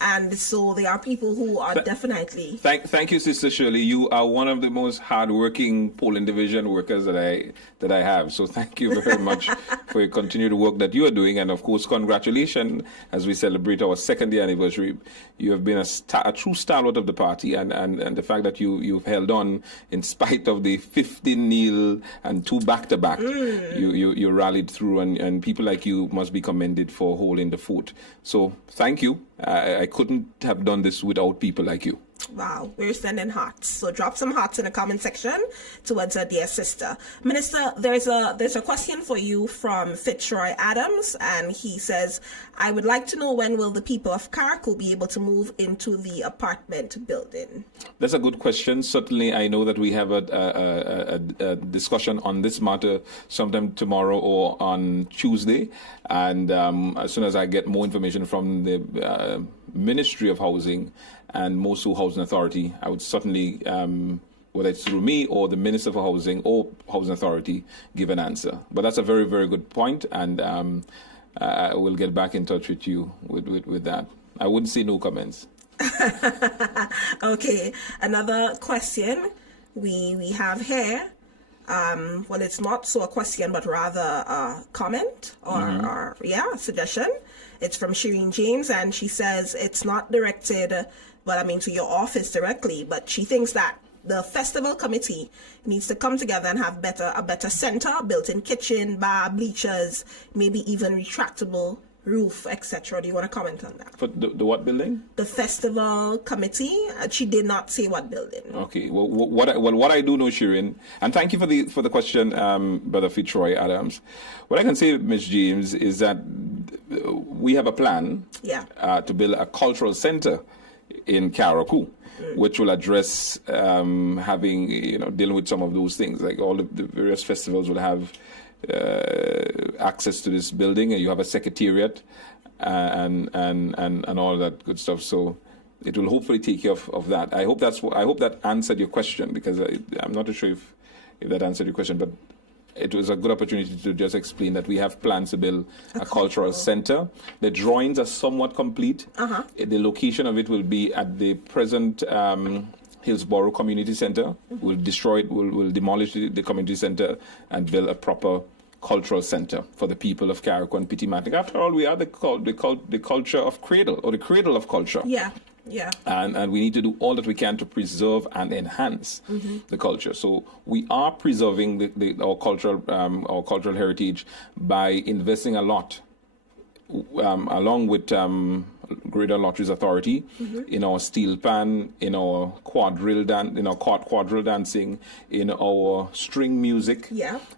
And so there are people who are definitely... Thank you, Sister Shirley. You are one of the most hardworking polling division workers that I have. So thank you very much for your continued work that you are doing. And of course, congratulations as we celebrate our second year anniversary. You have been a true stalwart of the party, and the fact that you've held on in spite of the 15-0 and 2 back-to-back. You rallied through, and people like you must be commended for holding the fort. So thank you. I couldn't have done this without people like you. Wow, we're sending hearts. So drop some hearts in the comment section towards our dear sister. Minister, there's a question for you from Fitzroy Adams, and he says, I would like to know when will the people of Carriacou be able to move into the apartment building? That's a good question. Certainly, I know that we have a discussion on this matter sometime tomorrow or on Tuesday. And as soon as I get more information from the Ministry of Housing and Mosul Housing Authority, I would certainly, whether it's through me or the Minister for Housing or Housing Authority, give an answer. But that's a very, very good point, and I will get back in touch with you with that. I wouldn't say no comments. Okay, another question we have here. Well, it's not so a question, but rather a comment or a suggestion. It's from Shireen James, and she says it's not directed, to your office directly, but she thinks that the festival committee needs to come together and have a better center, built-in kitchen, bar, bleachers, maybe even retractable roof, etc. Do you want to comment on that? For the what building? The festival committee. She did not say what building. Okay. Well, what I do know, Shirin, and thank you for the question, Brother Fitzroy Adams. What I can say, Ms. James, is that we have a plan to build a cultural center in Carriacou, which will address dealing with some of those things. Like all of the various festivals will have access to this building, and you have a secretariat and all that good stuff. So it will hopefully take care of that. I hope that answered your question, because I'm not sure if that answered your question, but it was a good opportunity to just explain that we have plans to build a cultural center. The drawings are somewhat complete. The location of it will be at the present Hillsborough Community Center. We'll destroy it, we'll demolish the community center and build a proper cultural center for the people of Carriacou and Petite Martinique. After all, we are the culture of cradle, or the cradle of culture. Yeah. Yeah. And we need to do all that we can to preserve and enhance the culture. So we are preserving our cultural heritage by investing a lot, along with Greater Lotteries Authority, in our steel pan, in our quadrille dancing, in our string music,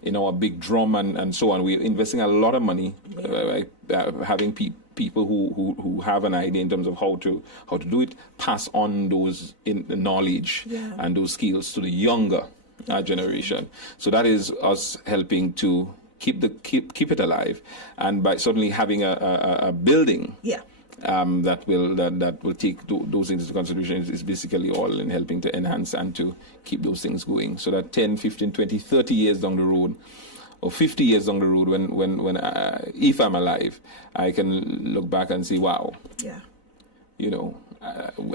in our big drum and so on. We're investing a lot of money, having people who have an idea in terms of how to do it, pass on those knowledge and those skills to the younger generation. So that is us helping to keep it alive, and by certainly having a building that will take those things into consideration is basically all in helping to enhance and to keep those things going, so that 10, 15, 20, 30 years down the road, or 50 years down the road, when if I'm alive, I can look back and say, wow,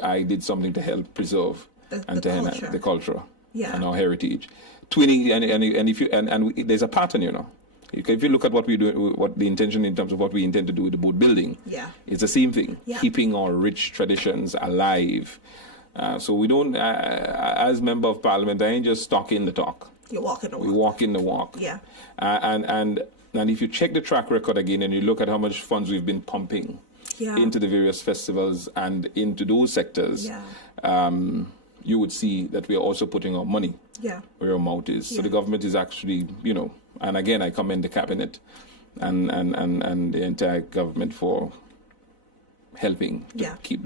I did something to help preserve to enhance the culture and our heritage. Twinning, and there's a pattern, If you look at what we do, what the intention in terms of what we intend to do with the boat building, it's the same thing, keeping our rich traditions alive. So we don't, as Member of Parliament, I ain't just talking the talk. You're walking the walk. We walk in the walk. Yeah. And if you check the track record again and you look at how much funds we've been pumping into the various festivals and into those sectors, you would see that we are also putting our money where our mouth is. So the government is actually, and again, I commend the cabinet and the entire government for helping to keep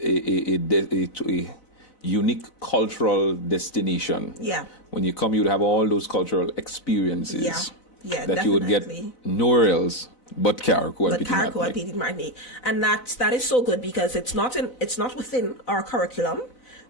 a unique cultural destination. When you come, you would have all those cultural experiences that you would get nowhere else but Carriacou and Petite Martinique. And that is so good, because it's not within our curriculum.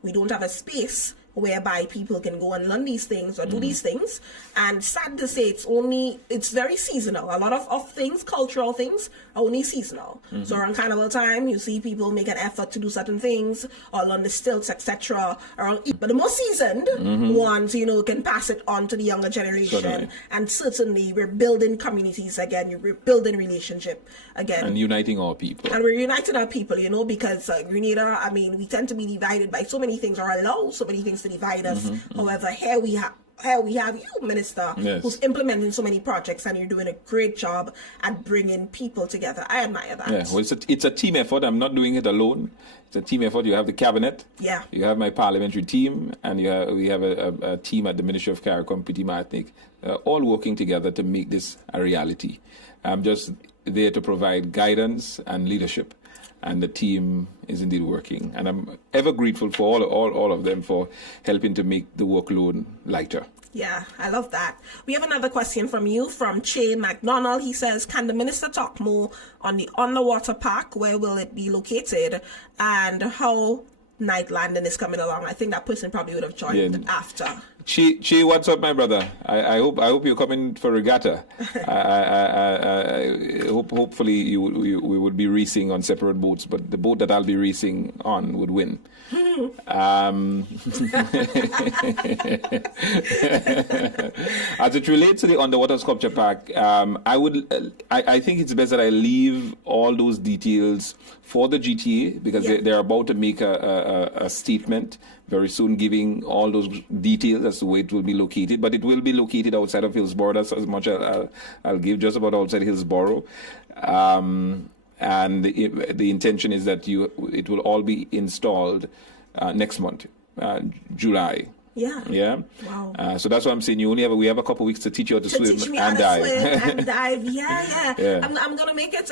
We don't have a space whereby people can go and learn these things or do these things. And sad to say, it's very seasonal. A lot of things, cultural things, are only seasonal. So around Carnival time, you see people make an effort to do certain things or learn the stilts, etc. But the more seasoned ones, can pass it on to the younger generation. Certainly. And certainly we're building communities again, we're building relationship again. And uniting our people. And we're uniting our people, because Grenada, we tend to be divided by so many things, or allow so many things to divide us. However, here we have you, Minister, who's implementing so many projects, and you're doing a great job at bringing people together. I admire that. Yeah, well, it's a team effort. I'm not doing it alone. It's a team effort. You have the cabinet. Yeah. You have my parliamentary team, and we have a team at the Ministry of Carriacou and Petite Martinique, all working together to make this a reality. I'm just there to provide guidance and leadership, and the team is indeed working. And I'm ever grateful for all of them for helping to make the workload lighter. Yeah, I love that. We have another question from you, from Che McDonald. He says, can the minister talk more on the underwater park? Where will it be located? And how night landing is coming along? I think that person probably would have joined after. Che, what's up, my brother? I hope you're coming for regatta. Hopefully we would be racing on separate boats, but the boat that I'll be racing on would win. As it relates to the underwater sculpture park, I think it's best that I leave all those details for the GTA, because they're about to make a statement very soon, giving all those details as to where it will be located. But it will be located outside of Hillsborough. That's as much as I'll give, just about outside Hillsborough. And the intention is that it will all be installed next month, July. Yeah. Wow. So that's what I'm saying. We have a couple of weeks to teach you how to swim and dive. Yeah. I'm gonna make it.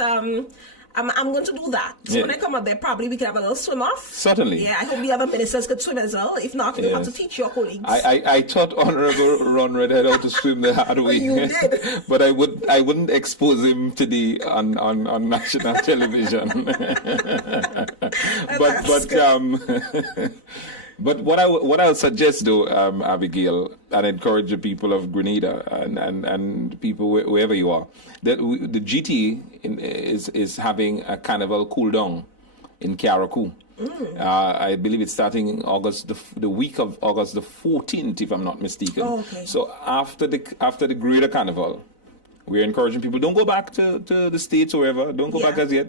I'm going to do that. So when I come up there, probably we can have a little swim off. Certainly. Yeah, I hope the other ministers could swim as well. If not, you'll have to teach your colleagues. I taught Honorable Ron Redhead how to swim the hard way. You did. But I wouldn't expose him to on national television. But what I'll suggest, though, Abigail, and encourage the people of Grenada and people wherever you are, that the GT is having a carnival cool down in Carriacou. I believe it's starting in August, the week of August the 14th, if I'm not mistaken. Oh, okay. So after the Greater Carnival, we're encouraging people, don't go back to the States or wherever, don't go back as yet.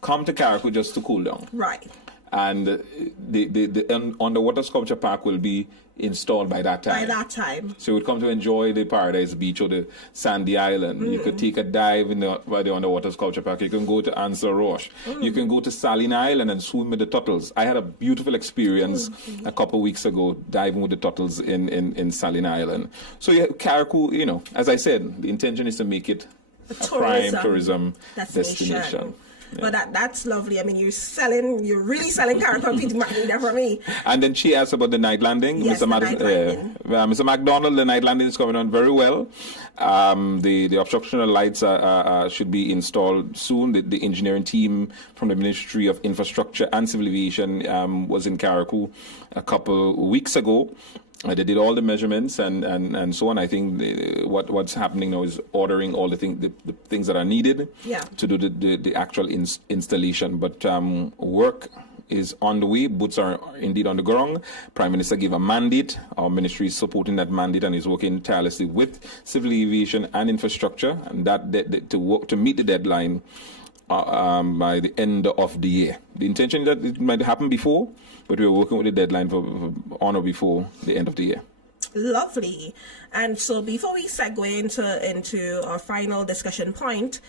Come to Carriacou just to cool down. Right. And the underwater sculpture park will be installed by that time. So you would come to enjoy the Paradise Beach or the Sandy Island. You could take a dive by the underwater sculpture park. You can go to Ansel Roche. You can go to Saline Island and swim with the turtles. I had a beautiful experience a couple of weeks ago diving with the turtles in Saline Island. So yeah, Carriacou, you know, as I said, the intention is to make it a prime tourism destination. But that's lovely. I mean, you're really selling Carriacou and Petite Martinique there for me. And then she asked about the night landing. Yes, Mr. McDonald, the night landing is coming on very well. The obstructional lights should be installed soon. The engineering team from the Ministry of Infrastructure and Civil Aviation was in Carriacou a couple weeks ago. They did all the measurements and so on. I think what's happening now is ordering all the things that are needed to do the actual installation. But work is on the way. Boots are indeed on the ground. Prime Minister gave a mandate. Our ministry is supporting that mandate and is working tirelessly with civil aviation and infrastructure, and to meet the deadline by the end of the year. The intention is that it might happen before, but we're working with the deadline for on or before the end of the year. Lovely. And so before we segue into our final discussion point,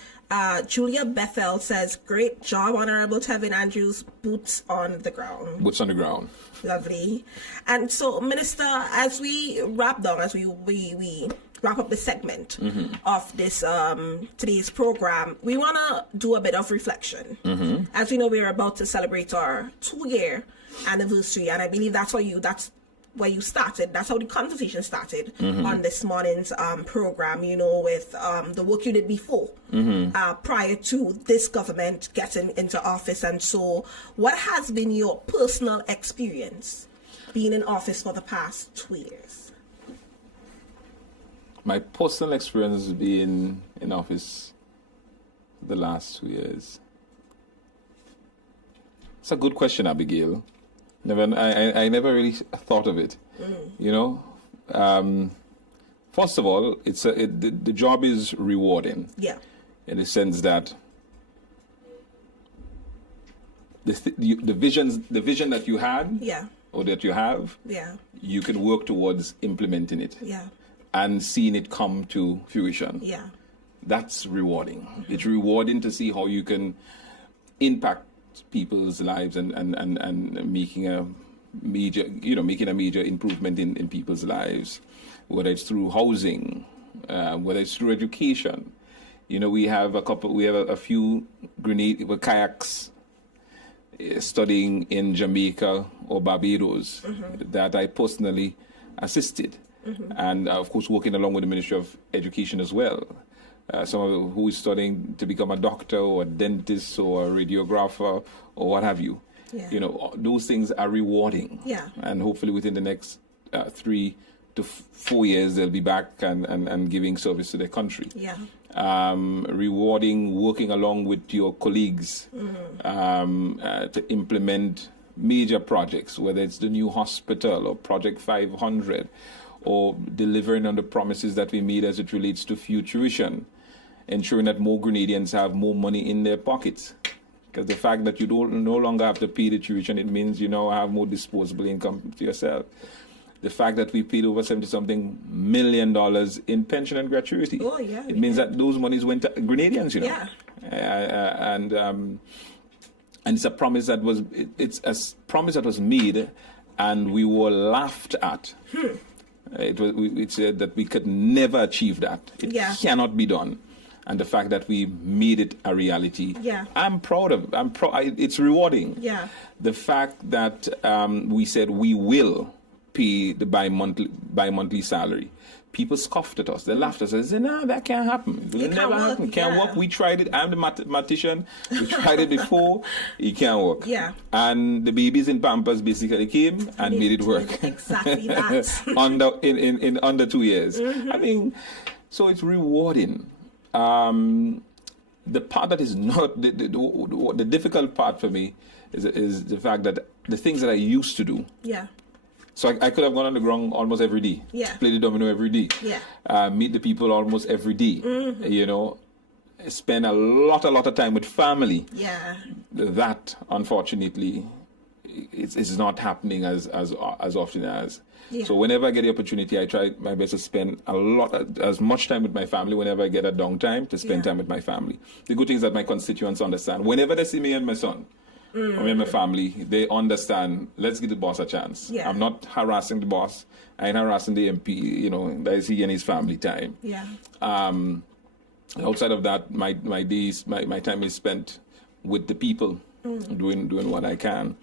Julia Bethel says, great job, Honorable Tevin Andrews, boots on the ground. Boots on the ground. Lovely. And so, Minister, as we wrap down, as we wrap up the segment of this today's program, we want to do a bit of reflection. As we know, we're about to celebrate our 2-year anniversary, and I believe that's where you started. That's how the conversation started on this morning's program, you know, with the work you did before, prior to this government getting into office. And so what has been your personal experience being in office for the past 2 years? My personal experience being in office the last 2 years. It's a good question, Abigail. I never really thought of it. You know, first of all, the job is rewarding. Yeah. In the sense that the vision that you had, or that you have, you can work towards implementing it. And seeing it come to fruition. That's rewarding. It's rewarding to see how you can impact people's lives and making a major improvement in people's lives, whether it's through housing, whether it's through education. You know, we have a few kayaks studying in Jamaica or Barbados that I personally assisted, and of course working along with the Ministry of Education as well. Someone who is studying to become a doctor or a dentist or a radiographer or what have you. You know, those things are rewarding. And hopefully within the next 3 to 4 years, they'll be back and giving service to their country. Rewarding working along with your colleagues to implement major projects, whether it's the new hospital or Project 500, or delivering on the promises that we made as it relates to Futuition, ensuring that more Grenadians have more money in their pockets. Because the fact that you no longer have to pay the tuition, it means you now have more disposable income to yourself. The fact that we paid over $70-something million in pension and gratuity. It means that those monies went to Grenadians, you know. And it's a promise that was made, and we were laughed at. It said that we could never achieve that. It cannot be done. And the fact that we made it a reality, I'm proud of. It's rewarding. The fact that we said we will pay the bi-monthly salary. People scoffed at us. They laughed at us. They said, "No, that can't happen. It will never happen. Can't work. We tried it. I'm the mathematician. We tried it before. It can't work." And the babies in Pampers basically came and made it work. Exactly that. under 2 years. I mean, so it's rewarding. The part that is not the difficult part for me is the fact that the things that I used to do. Yeah. So I could have gone on the ground almost every day. Yeah. Play the domino every day. Yeah. Meet the people almost every day. You know, spend a lot of time with family. Yeah. That, unfortunately, it's not happening as often as. Yeah. So whenever I get the opportunity, I try my best to spend as much time with my family. Whenever I get a downtime, to spend time with my family. The good thing is that my constituents understand. Whenever they see me and my son, or me and my family, they understand, let's give the boss a chance. Yeah. I'm not harassing the boss. I ain't harassing the MP, you know, that is he and his family time. Yeah. Outside of that, my time is spent with the people, doing what I can.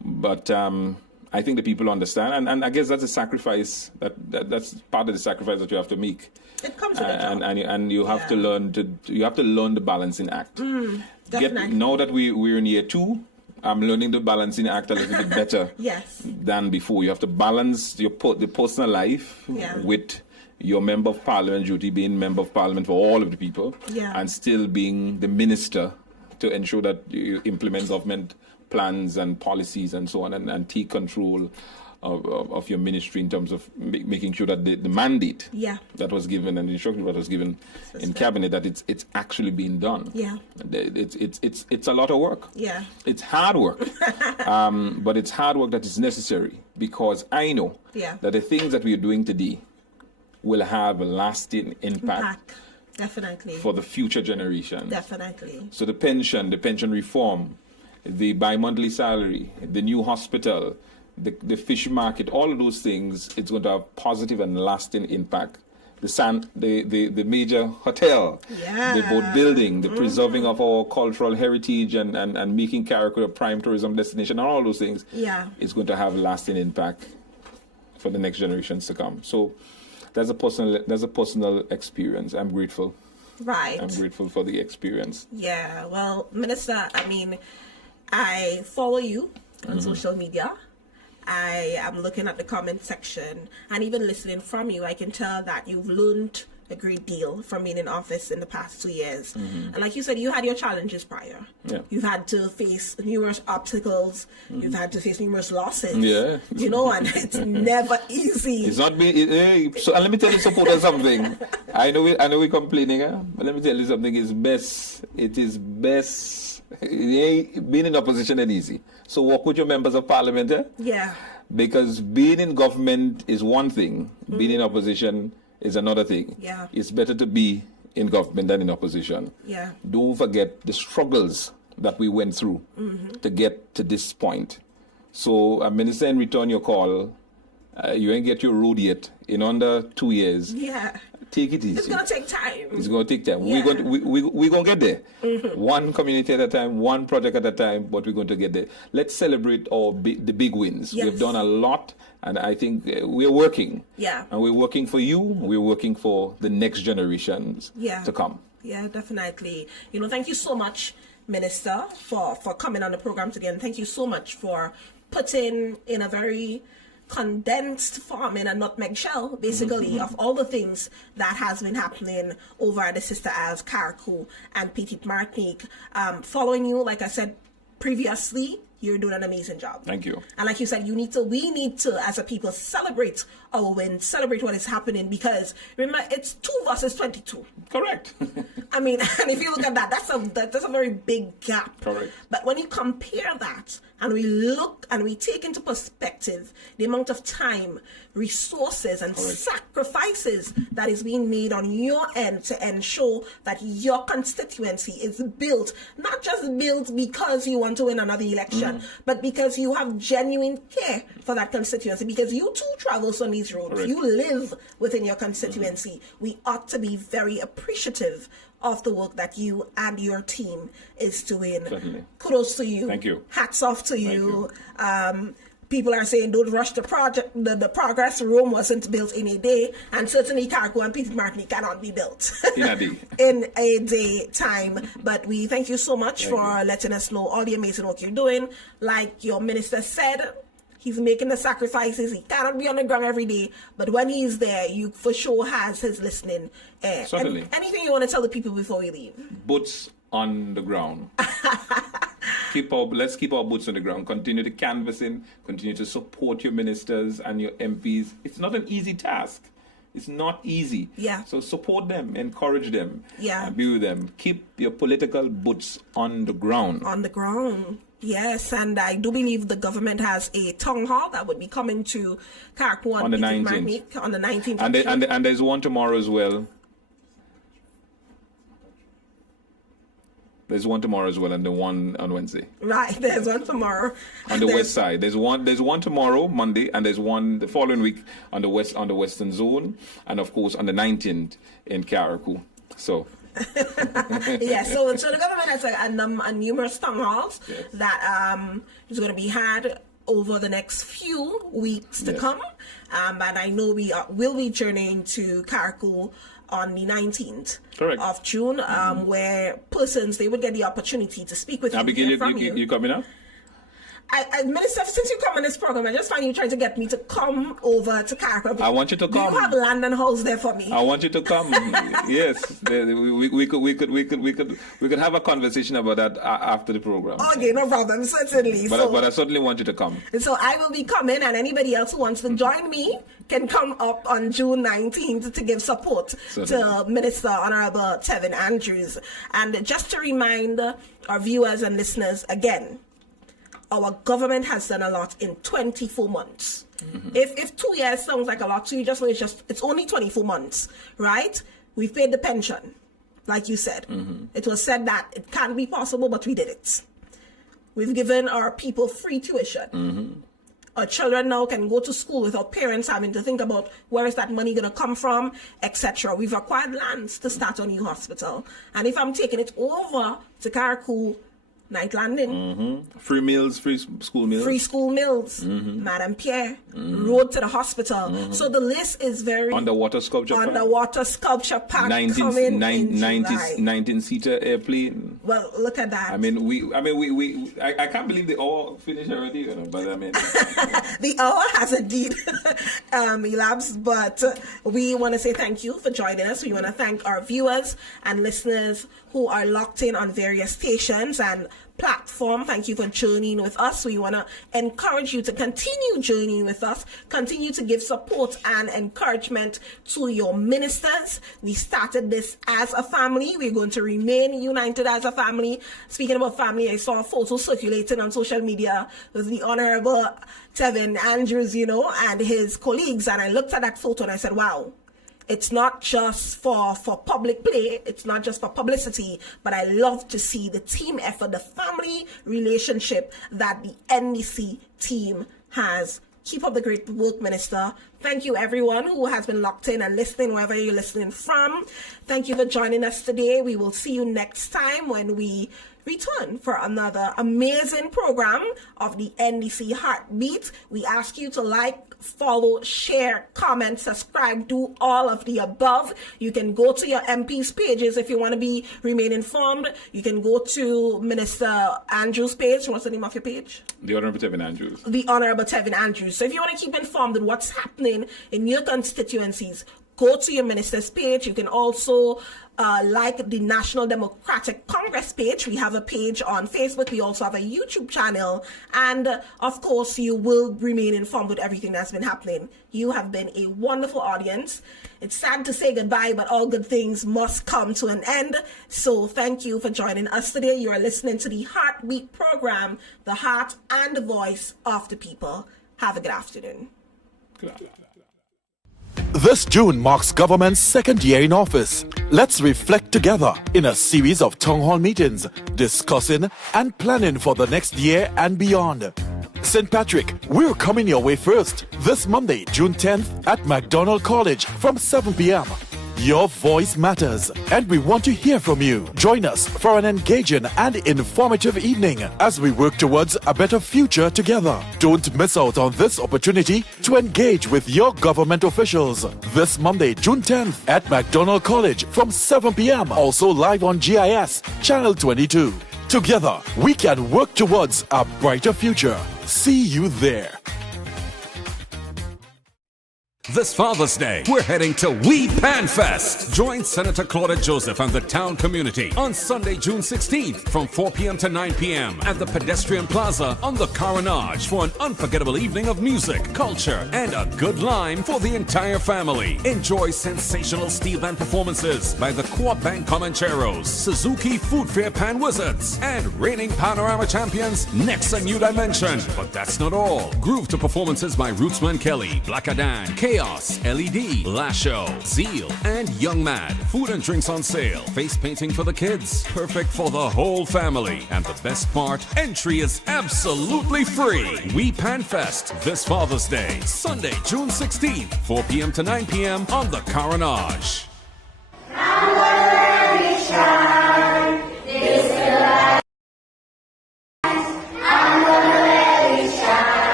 But I think the people understand, and I guess that's a sacrifice. That's part of the sacrifice that you have to make. It comes with a job. And you have to learn the balancing act. Definitely. Now that we're in year 2, I'm learning the balancing act a little bit better Yes. than before. You have to balance the personal life with your member of parliament duty, being member of parliament for all of the people, and still being the minister to ensure that you implement government plans and policies and so on, and take control of your ministry in terms of making sure that the mandate that was given and the instruction that was given in cabinet, that it's actually being done. Yeah. It's a lot of work. Yeah. It's hard work. But it's hard work that is necessary, because I know that the things that we are doing today will have a lasting impact. Definitely. For the future generations. Definitely. So the pension reform, the bi-monthly salary, the new hospital, the fish market, all of those things, it's going to have positive and lasting impact. The major hotel, the boat building, the preserving of our cultural heritage, and making Carriacou a prime tourism destination, and all those things, it's going to have lasting impact for the next generations to come. So that's a personal experience. I'm grateful. Right. I'm grateful for the experience. Yeah. Well, Minister, I mean, I follow you on social media. I am looking at the comment section, and even listening from you, I can tell that you've learned a great deal from being in office in the past 2 years. And like you said, you had your challenges prior. Yeah. You've had to face numerous obstacles. You've had to face numerous losses. Yeah. You know, and it's never easy. It's not me. So let me tell you, supporters, something. I know we're complaining, but let me tell you something. It is best. Being in opposition ain't easy. So work with your members of parliament. Yeah. Because being in government is one thing. Being in opposition is another thing. Yeah. It's better to be in government than in opposition. Yeah. Don't forget the struggles that we went through to get to this point. So, Minister, in return your call, you ain't get your road yet. In under 2 years. Yeah. Take it easy. It's going to take time. It's going to take time. Yeah. We're going to get there. One community at a time, one project at a time, but we're going to get there. Let's celebrate the big wins. Yes. We've done a lot, and I think we're working. Yeah. And we're working for you. We're working for the next generations to come. Yeah, definitely. You know, thank you so much, Minister, for coming on the program today. And thank you so much for putting in a very condensed form, in a nutmeg shell, basically, of all the things that has been happening over at the Sister Isles, Carriacou and Petite Martinique. Following you, like I said previously, you're doing an amazing job. Thank you. And like you said, we need to, as a people, celebrate our wins, celebrate what is happening, because remember, it's 2 versus 22. Correct. I mean, and if you look at that, that's a very big gap. Correct. But when you compare that, and we look and we take into perspective the amount of time, resources, and sacrifices that is being made on your end to ensure that your constituency is built, not just built because you want to win another election, but because you have genuine care for that constituency, because you too travel on these roads. You live within your constituency. We ought to be very appreciative of the work that you and your team is doing. Certainly. Kudos to you. Thank you. Hats off to you. People are saying don't rush the project. The progress. Rome wasn't built in a day, and certainly Carriacou and Petite Martinique cannot be built in a day time. But we thank you so much for letting us know all the amazing work you're doing. Like your minister said, he's making the sacrifices. He cannot be on the ground every day, but when he's there, you for sure has his listening. Certainly. Anything you want to tell the people before we leave? Boots on the ground. let's keep our boots on the ground. Continue to canvassing. Continue to support your ministers and your MPs. It's not an easy task. It's not easy. Yeah. So support them, encourage them. Yeah. Be with them. Keep your political boots on the ground. On the ground. Yes, and I do believe the government has a town hall that would be coming to Carriacou on the Petite 19th. Martinique on the 19th. And there's one tomorrow as well. There's one tomorrow as well, and the one on Wednesday. Right, there's one tomorrow. On the west side. There's one tomorrow, Monday, and there's one the following week on the western zone, and of course on the 19th in Carriacou. So yeah, so the government has a numerous town halls that is going to be had over the next few weeks to come. And I know we will be journeying to Carriacou on the 19th of June, where persons, they would get the opportunity to speak with you. Abigail, you coming up? Minister, since you come on this program, I just find you trying to get me to come over to Carriacou. I want you to come. Do you have land and house there for me? I want you to come. Yes, we could have a conversation about that after the program. Okay, no problem, certainly. But I certainly want you to come. So I will be coming, and anybody else who wants to join me can come up on June 19th to give support to Minister Honorable Tevin Andrews. And just to remind our viewers and listeners again, our government has done a lot in 24 months. Mm-hmm. If 2 years sounds like a lot to you, it's only 24 months, right? We've paid the pension, like you said. Mm-hmm. It was said that it can't be possible, but we did it. We've given our people free tuition. Mm-hmm. Our children now can go to school without parents having to think about where is that money going to come from, etc. We've acquired lands to start a new hospital. And if I'm taking it over to Carriacou Night Landing, free meals, free school meals, Madame Pierre, road to the hospital. So the list is very underwater sculpture park coming in July. 19-seater airplane. Well, look at that. I mean, I can't believe they all finished already, but I mean, the hour has indeed elapsed. But we want to say thank you for joining us. We want to thank our viewers and listeners who are locked in on various stations and platform. Thank you for journeying with us. We want to encourage you to continue journeying with us, continue to give support and encouragement to your ministers. We started this as a family. We're going to remain united as a family. Speaking about family, I saw a photo circulating on social media with the Honorable Tevin Andrews, and his colleagues, and I looked at that photo and I said, wow. It's not just for public play, it's not just for publicity, but I love to see the team effort, the family relationship that the NDC team has. Keep up the great work, Minister. Thank you, everyone who has been locked in and listening, wherever you're listening from. Thank you for joining us today. We will see you next time when we return for another amazing program of the NDC Heartbeat. We ask you to like, follow, share, comment, subscribe, do all of the above. You can go to your MP's pages if you want to remain informed. You can go to Minister Andrews' page. What's the name of your page? The Honorable Tevin Andrews. The Honorable Tevin Andrews. So if you want to keep informed on what's happening in your constituencies, go to your minister's page. You can also like the National Democratic Congress page. We have a page on Facebook. We also have a YouTube channel. And of course, you will remain informed with everything that's been happening. You have been a wonderful audience. It's sad to say goodbye, but all good things must come to an end. So thank you for joining us today. You are listening to the Heartbeat program, the heart and the voice of the people. Have a good afternoon. Good afternoon. This June marks government's second year in office. Let's reflect together in a series of town hall meetings, discussing and planning for the next year and beyond. St. Patrick, we're coming your way first this Monday, June 10th at MacDonald College from 7 p.m. Your voice matters, and we want to hear from you. Join us for an engaging and informative evening as we work towards a better future together. Don't miss out on this opportunity to engage with your government officials. This Monday, June 10th at MacDonald College from 7 p.m. Also live on GIS, Channel 22. Together, we can work towards a brighter future. See you there. This Father's Day, we're heading to We Pan Fest. Join Senator Claudette Joseph and the town community on Sunday, June 16th from 4 p.m. to 9 p.m. at the Pedestrian Plaza on the Carenage for an unforgettable evening of music, culture, and a good line for the entire family. Enjoy sensational steel band performances by the Co-op Bank Comancheros, Suzuki Food Fair Pan Wizards, and reigning Panorama champions Next A New Dimension. But that's not all. Groove to performances by Rootsman Kelly, Black Adan, Chaos, LED, Lasho, Zeal, and Young Mad. Food and drinks on sale. Face painting for the kids. Perfect for the whole family. And the best part, entry is absolutely free. We Pan Fest this Father's Day, Sunday, June 16th, 4 p.m. to 9 p.m. on the Carenage.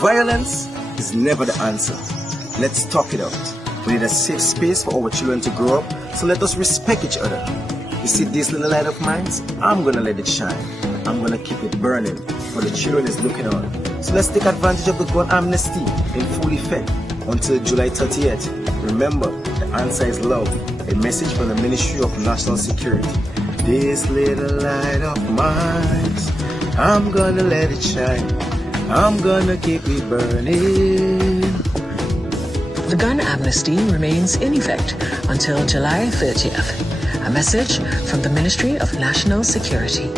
Violence is never the answer. Let's talk it out. We need a safe space for our children to grow up, so let us respect each other. You see this little light of mine? I'm gonna let it shine. I'm gonna keep it burning, for the children is looking on. So let's take advantage of the gun amnesty in full effect until July 30th. Remember, the answer is love. A message from the Ministry of National Security. This little light of mine, I'm gonna let it shine. I'm gonna keep it burning. The gun amnesty remains in effect until July 30th. A message from the Ministry of National Security.